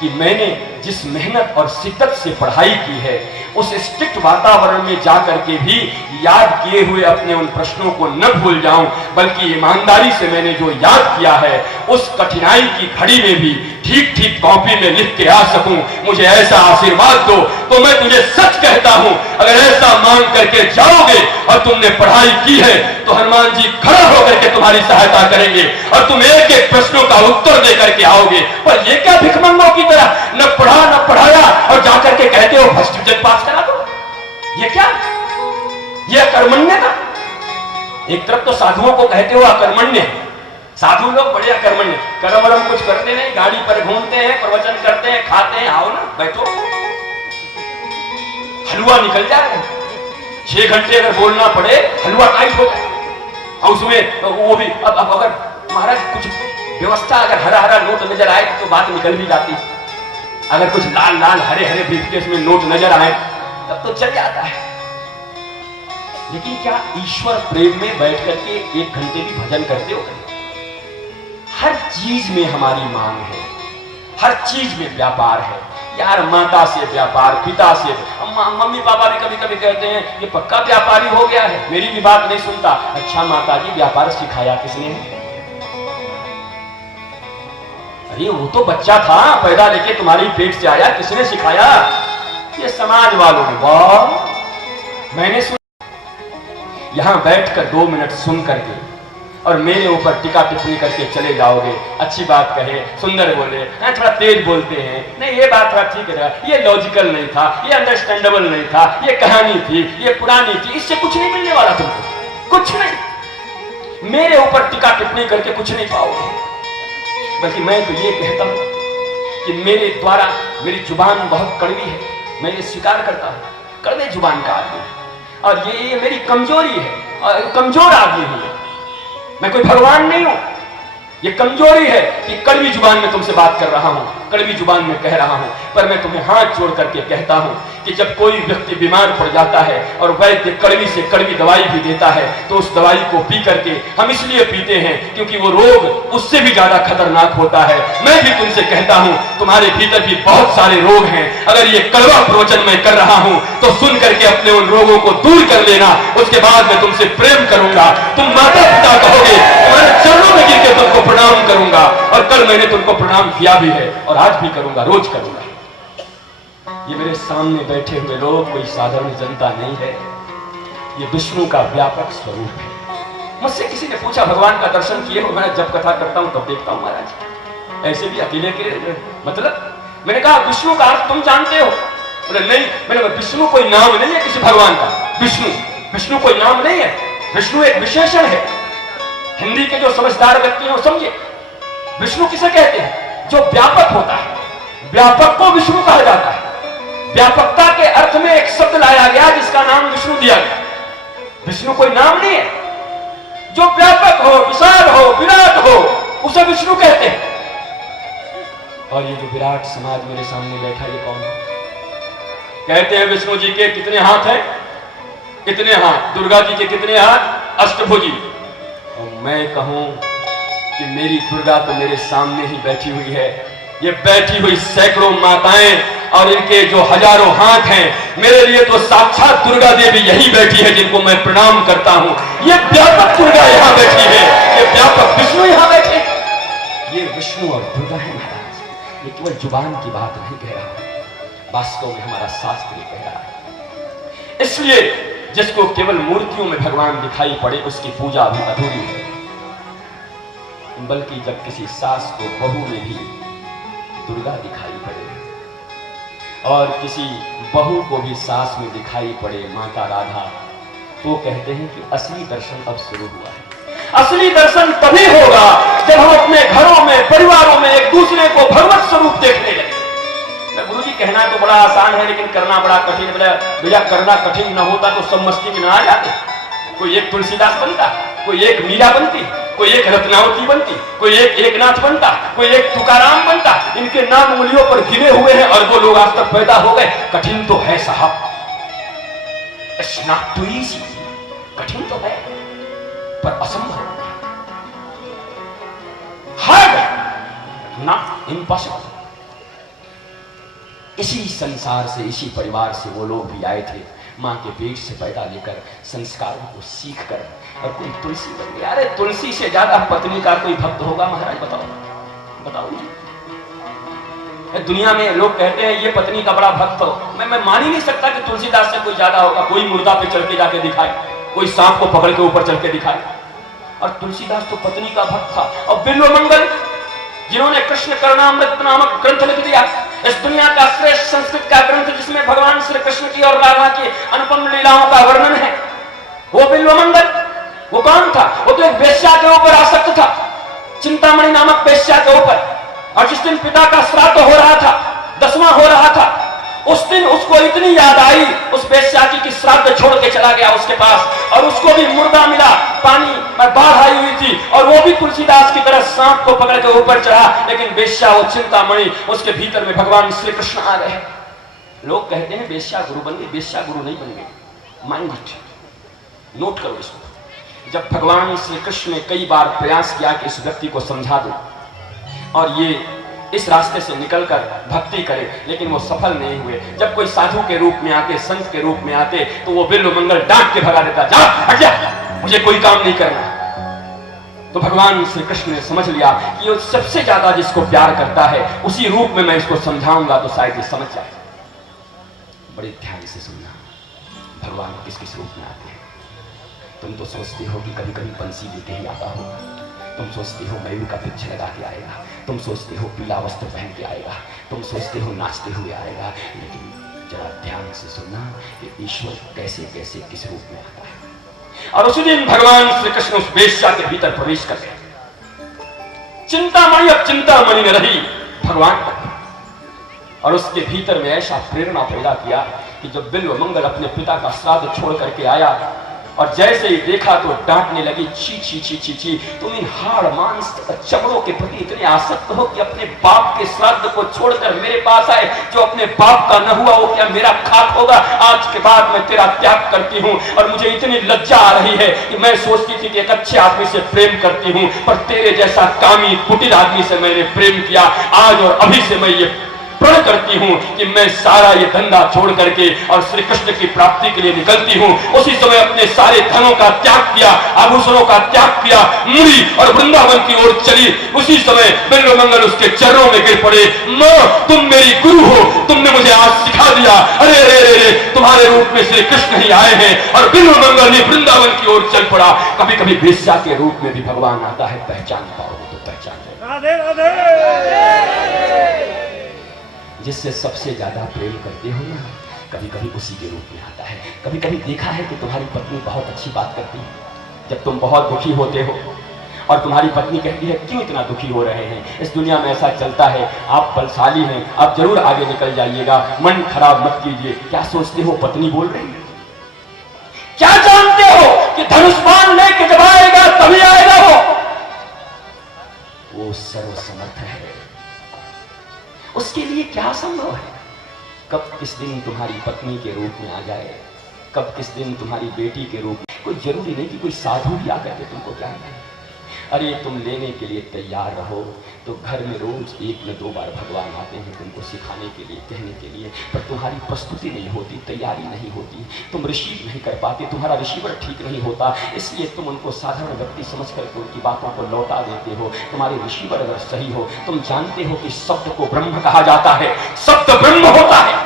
कि मैंने जिस मेहनत और शिद्दत से पढ़ाई की है उस स्ट्रिक्ट वातावरण में जाकर के भी याद किए हुए अपने उन प्रश्नों को न भूल जाऊं, बल्कि ईमानदारी से मैंने जो याद किया है उस कठिनाई की घड़ी में भी ठीक ठीक कॉपी में लिख के आ सकूं। मुझे ऐसा आशीर्वाद दो। तो मैं तुझे सच कहता हूं, अगर ऐसा मांग करके जाओगे और तुमने पढ़ाई की है तो हनुमान जी खड़ा होकर के तुम्हारी सहायता करेंगे और तुम एक एक प्रश्नों का उत्तर दे करके आओगे। पर ये क्या भिखमंगों की तरह न पढ़ा न पढ़ाया और जाकर के कहते हो फर्स्ट डिवीजन पास करा दो? ये क्या, ये अकर्मण्यता। एक तरफ तो साधुओं को कहते हो अकर्मण्य, साधु लोग बड़े अकर्मण्य, कर्म वर्म कुछ करते नहीं, गाड़ी पर घूमते हैं, प्रवचन करते हैं, खाते हैं, आओ ना बैठो, हलवा निकल जाए। 6 घंटे अगर बोलना पड़े हलवा टाइट हो जाए। और उसमें वो भी अब अगर महाराज कुछ व्यवस्था, अगर हरा हरा नोट नजर आए तो बात निकल भी जाती। अगर कुछ लाल लाल हरे हरे ब्रीफकेस में नोट नजर आए तब तो चल जाता है। लेकिन क्या ईश्वर प्रेम में बैठ करके 1 घंटे भी भजन करते हो? हर चीज में हमारी मांग है, हर चीज में व्यापार है यार। माता से व्यापार, पिता से, मम्मी पापा भी कभी कभी कहते हैं ये पक्का व्यापारी हो गया है, मेरी भी बात नहीं सुनता। अच्छा माता जी व्यापार सिखाया किसने है? अरे वो तो बच्चा था, पैदा लेके तुम्हारी पेट से आया, किसने सिखाया? ये समाज वालों ने। वाह, मैंने सुन, यहां बैठकर 2 मिनट सुन करके और मेरे ऊपर टीका टिप्पणी करके चले जाओगे। अच्छी बात कहे, सुंदर बोले, थोड़ा तेज बोलते हैं, नहीं ये बात थोड़ा ठीक है, ये लॉजिकल नहीं था, ये अंडरस्टैंडेबल नहीं था, ये कहानी थी, ये पुरानी थी। इससे कुछ नहीं मिलने वाला तुमको, कुछ नहीं। मेरे ऊपर टीका टिप्पणी करके कुछ नहीं पाओगे। बल्कि मैं तो ये कहता हूं कि मेरे द्वारा, मेरी जुबान बहुत कड़वी है, मैं ये स्वीकार करता हूं, कड़वे जुबान का आदमी, और ये मेरी कमजोरी है, और कमजोर आदमी हूं मैं, कोई भगवान नहीं हूं। ये कमजोरी है कि कड़वी जुबान में तुमसे बात कर रहा हूं, कड़वी जुबान में कह रहा हूं। पर मैं तुम्हें हाथ जोड़ करके कहता हूं कि जब कोई व्यक्ति बीमार पड़ जाता है और वैद्य कड़वी से कड़वी दवाई भी देता है तो उस दवाई को पी करके हम इसलिए पीते हैं क्योंकि वो रोग उससे भी ज्यादा खतरनाक होता है। मैं भी तुमसे कहता हूं तुम्हारे भीतर भी बहुत सारे रोग हैं। अगर ये कड़वा प्रवचन मैं कर रहा हूं तो सुन करके अपने उन रोगों को दूर कर लेना। उसके बाद मैं तुमसे प्रेम करूंगा। तुम माता पिता कहोगे, तुम्हारे चरणों में गिर के तुमको प्रणाम करूंगा। और कल मैंने तुमको प्रणाम किया भी है और आज भी करूंगा, रोज करूंगा। ये मेरे सामने बैठे हुए लोग कोई साधारण जनता नहीं है, ये विष्णु का व्यापक स्वरूप है। मुझसे किसी ने पूछा भगवान का दर्शन किए हो? मैं जब कथा करता हूं तब देखता हूं महाराज, ऐसे भी अकेले के मतलब। मैंने कहा विष्णु का अर्थ तुम जानते हो? बोले नहीं। मैंने कहा विष्णु कोई नाम नहीं है किसी भगवान का, विष्णु कोई नाम नहीं है, विष्णु एक विशेषण है। हिंदी के जो समझदार व्यक्ति हैं वो समझे, विष्णु किसे कहते हैं? जो व्यापक होता है, व्यापक को विष्णु कहा जाता है। व्यापकता के अर्थ में एक शब्द लाया गया जिसका नाम विष्णु दिया गया। विष्णु कोई नाम नहीं है, जो व्यापक हो, विशाल हो, विराट हो, उसे विष्णु कहते हैं। और ये जो विराट समाज मेरे सामने बैठा ये कौन है? कहते हैं विष्णु जी के कितने हाथ हैं? कितने हाथ? दुर्गा जी के कितने हाथ? अष्टभुजी। और मैं कहूं कि मेरी दुर्गा तो मेरे सामने ही बैठी हुई है। ये बैठी हुई सैकड़ों माताएं और इनके जो हजारों हाथ हैं, मेरे लिए तो साक्षात दुर्गा देवी यही बैठी है जिनको मैं प्रणाम करता हूं। ये व्यापक दुर्गा यहां बैठी है, ये व्यापक विष्णु यहां बैठे। ये विष्णु और दुर्गा है महाराज, ये केवल जुबान की बात नहीं कह रहा, वास्तव में हमारा शास्त्र कह रहा है। इसलिए जिसको केवल मूर्तियों में भगवान दिखाई पड़े उसकी पूजा भी अधूरी है। बल्कि जब किसी सास को बहू में भी दुर्गा दिखाई पड़े और किसी बहू को भी सास में दिखाई पड़े माता राधा, तो कहते हैं कि असली दर्शन अब शुरू हुआ है। असली दर्शन तभी होगा जब हम अपने घरों में, परिवारों में एक दूसरे को भगवत स्वरूप देखने लगे। गुरु जी कहना तो बड़ा आसान है लेकिन करना बड़ा कठिन। भैया करना कठिन न होता तो सब मस्ती में न आ जाते। कोई एक तुलसीदास बनता, कोई एक मीरा बनती, कोई एक रत्नावती बनती, कोई एक एकनाथ बनता, कोई एक तुकाराम बनता। इनके नाम उंगलियों पर गिने हुए हैं और वो लोग आज तक पैदा हो गए। कठिन तो है साहब, इट्स नॉट टू इजी। कठिन तो है पर असंभव, हार्ड नॉट इम्पॉसिबल। इसी संसार से, इसी परिवार से वो लोग भी आए थे, मां के पेट से पैदा लेकर संस्कारों को सीख कर, और कोई तुलसी बन गया। अरे तुलसी से ज्यादा पत्नी का कोई भक्त होगा महाराज? बताओ जी। दुनिया में लोग कहते हैं ये पत्नी का बड़ा भक्त हो। मैं मान ही नहीं सकता कि तुलसीदास से कोई ज्यादा होगा। कोई मुर्दा पे चढ़ के जाके दिखाए, कोई सांप को पकड़ के ऊपर चढ़ के दिखाए, और तुलसीदास तो पत्नी का भक्त था। और बिल्वमंगल जिन्होंने कृष्ण करुणामृत नामक ग्रंथ लिख दिया, इस दुनिया का श्रेष्ठ संस्कृत का ग्रंथ जिसमें भगवान श्री कृष्ण की और राधा की अनुपम लीलाओं का वर्णन है, वो बिल्वमंगल वो कौन था? वो तो एक वेश्या के ऊपर आसक्त था, चिंतामणि नामक वेश्या के ऊपर। और जिस दिन पिता का श्राद्ध हो रहा था, 10वां हो रहा था, उस दिन उसको इतनी याद आई उस वेश्या की श्राद्ध छोड़ के चला गया उसके पास, और उसको भी मुर्दा मिला, पानी में बाढ़ आई हुई थी, और वो भी तुलसीदास की तरह सांप को पकड़ के ऊपर चढ़ा। लेकिन वेश्या वो चिंतामणि, उसके भीतर में भगवान श्री कृष्ण आ गए। लोग कहते हैं वेश्या गुरु बन गई, वेश्या गुरु नहीं बन गई। माइंड इट, नोट करो इसको। जब भगवान श्री कृष्ण ने कई बार प्रयास किया कि इस व्यक्ति को समझा दो और ये इस रास्ते से निकलकर भक्ति करे, लेकिन वो सफल नहीं हुए। जब कोई साधु के रूप में आते, संत के रूप में आते, तो वो बिल्वमंगल डांट के भगा देता, जा हट जा, मुझे कोई काम नहीं करना। तो भगवान श्री कृष्ण ने समझ लिया कि वो सबसे ज्यादा जिसको प्यार करता है उसी रूप में मैं इसको समझाऊंगा तो शायद ये समझ जाए। बड़े ध्यान से सुनना, भगवान किस किस रूप में आते हैं। तुम तो सोचते हो कि कभी कभी बंसी लेके ही आता होगा, तुम सोचते हो मयूर का पिच्छ लगा के आएगा, तुम सोचते हो पीला वस्त्र पहन के आएगा, तुम सोचते हो नाचते हुए आएगा। लेकिन जरा ध्यान से सुनना कि ईश्वर कैसे कैसे किस रूप में आता है। और उसी दिन भगवान श्री कृष्ण उस वेश्या के भीतर प्रवेश कर गए। चिंतामणि अब चिंतामणि में रही भगवान तक, और उसके भीतर में ऐसा प्रेरणा पैदा किया कि जब बिल्वमंगल अपने पिता का श्राद्ध छोड़ करके आया और जैसे ही देखा तो डांटने लगी, छी छी छी छी छी, तुम इन हाड़ मांस चमड़ों के प्रति इतने आसक्त हो कि अपने बाप के श्राद्ध को छोड़कर मेरे पास आए। जो अपने बाप का न हुआ वो क्या मेरा खाक होगा? आज के बाद मैं तेरा त्याग करती हूँ। और मुझे इतनी लज्जा आ रही है कि मैं सोचती थी कि एक अच्छे आदमी से प्रेम करती हूँ, पर तेरे जैसा कामी कुटिल आदमी से मैंने प्रेम किया। आज और अभी से मैं ये प्रण करती हूँ कि मैं सारा ये धंधा छोड़ करके और श्री कृष्ण की प्राप्ति के लिए निकलती हूँ, उसी समय अपने सारे धनों का त्याग किया, आभूषणों का त्याग किया, मुड़ी और वृंदावन की ओर चली। उसी समय बिल्वमंगल उसके चरणों में गिर पड़े। माँ, तुम मेरी गुरु हो, तुमने मुझे आज सिखा दिया। अरे रे रे रे, तुम्हारे रूप में श्री कृष्ण ही आए हैं। और बिल्वमंगल ने वृंदावन की ओर चल पड़ा। कभी कभी वेश्या के रूप में भी भगवान आता है, पहचान पाओगे तो पहचान लो। राधे राधे। जिससे सबसे ज्यादा प्रेम करते हो ना, कभी कभी उसी के रूप में आता है। कभी कभी देखा है कि तुम्हारी पत्नी बहुत अच्छी बात करती है, जब तुम बहुत दुखी होते हो और तुम्हारी पत्नी कहती है क्यों इतना दुखी हो रहे हैं, इस दुनिया में ऐसा चलता है, आप बलशाली हैं, आप जरूर आगे निकल जाइएगा, मन खराब मत कीजिए। क्या सोचते हो पत्नी बोल रही है? क्या जानते हो कि धनुष बाण लेके जब आएगा तभी आएगा वो सर्वसमर्थ है। उसके लिए क्या संभव है? कब किस दिन तुम्हारी पत्नी के रूप में आ जाए, कब किस दिन तुम्हारी बेटी के रूप में। कोई जरूरी नहीं कि कोई साधु भी आकर के तुमको क्या है। अरे तुम लेने के लिए तैयार रहो तो घर में रोज 1 न 2 बार भगवान आते हैं तुमको सिखाने के लिए, कहने के लिए, पर तुम्हारी प्रस्तुति नहीं होती, तैयारी नहीं होती, तुम रिसीव नहीं कर पाते, तुम्हारा रिसीवर ठीक नहीं होता, इसलिए तुम उनको साधारण व्यक्ति समझ करके उनकी बातों को लौटा देते हो। तुम्हारे रिसीवर अगर सही हो, तुम जानते हो कि शब्द को ब्रह्म कहा जाता है, शब्द ब्रह्म होता है।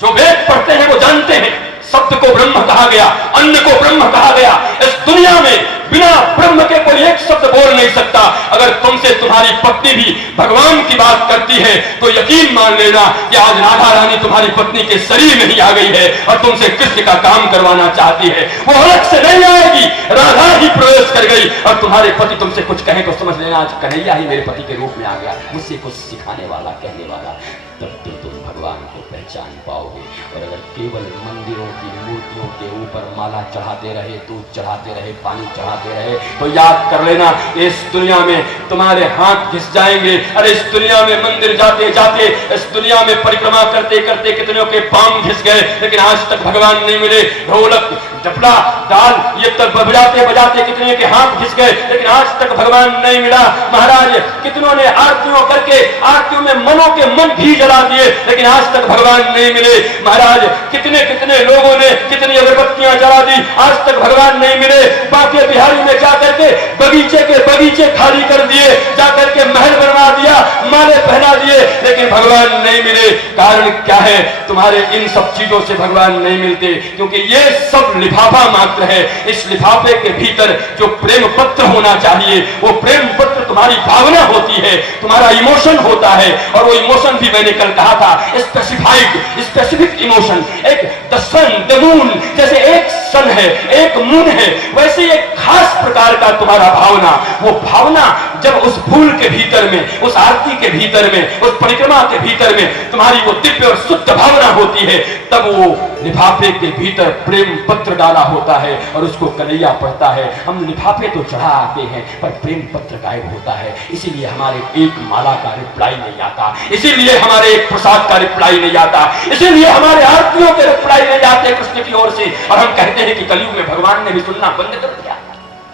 जो वेद पढ़ते हैं वो जानते हैं शब्द को ब्रह्म कहा गया, अन्न को ब्रह्म कहा गया। इस दुनिया में बिना ब्रह्म के कोई एक शब्द बोल नहीं सकता। अगर तुमसे तुम्हारी पत्नी भी भगवान की बात करती है तो यकीन मान लेना कि आज राधा रानी तुम्हारी पत्नी के शरीर में ही आ गई है और तुमसे कृष्ण का काम करवाना चाहती है। वो अलग से नहीं आएगी, राधा ही प्रवेश कर गई। और तुम्हारे पति तुमसे कुछ कहे तो समझ लेना आज कन्हैया ही मेरे पति के रूप में आ गया, मुझसे कुछ सिखाने वाला, कहने वाला। तब तो तुम भगवान को पहचान पाओगे। और अगर केवल मंदिरों की मूर्तियों के ऊपर माला चढ़ाते रहे, दूध चढ़ाते रहे, पानी चढ़ाते रहे, तो याद कर लेना इस दुनिया में तुम्हारे हाथ घिस जाएंगे। अरे इस दुनिया में मंदिर जाते जाते, इस दुनिया में परिक्रमा करते करते कितनों के पांव घिस गए, लेकिन आज तक भगवान नहीं मिले। ढोलक, डफला, ताल ये तक बजाते बजाते कितने के हाथ घिस गए, लेकिन आज तक भगवान नहीं मिला। महाराज कितनों ने आरतियों करके आरतियों में मनों के मन भी जला दिए, लेकिन आज तक भगवान नहीं मिले। महाराज कितने कितने लोगों ने कितनी अगरबत्तियां जला दी, आज तक भगवान नहीं मिले। बांके बिहारी में जाकर के बगीचे खाली कर दिए, जाकर के महल बनवा दिया, माले पहना दिए, लेकिन भगवान नहीं मिले। कारण क्या है? तुम्हारे इन सब चीजों से भगवान नहीं मिलते, क्योंकि ये सब लिफाफा मात्र है। इस लिफाफे के भीतर जो प्रेम पत्र होना चाहिए, वो प्रेम पत्र तुम्हारी भावना होती है, तुम्हारा इमोशन होता है। और वो इमोशन भी मैंने कल कहा था, स्पेसिफिक इमोशन। एक द सन, द मून, जैसे एक सन है, एक मून है, वैसे एक खास प्रकार का तुम्हारा भावना। वो भावना जब उस फूल के भीतर में, उस आरती के भीतर में, उस परिक्रमा के भीतर में तुम्हारी वो दिव्य और शुद्ध भावना होती है, तब वो लिफाफे के भीतर प्रेम पत्र डाला होता है और उसको कन्हैया पढ़ता है। हम लिफाफे तो चढ़ा आते हैं पर प्रेम पत्र गायब होता है। इसीलिए हमारे एक माला का रिप्लाई नहीं आता, इसीलिए हमारे एक प्रसाद का रिप्लाई नहीं आता, इसीलिए हमारे आरतियों के रिप्लाई नहीं आते कृष्ण की ओर से। और हम कहते हैं कि कलयुग में भगवान ने भी सुनना बंद कर दिया।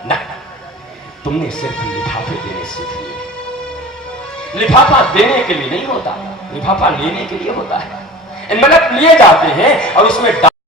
ना, तुमने सिर्फ लिफाफे देने सीख लिए। लिफाफा देने के लिए नहीं होता, लिफाफा लेने के लिए होता है। मतलब लिए जाते हैं और उसमें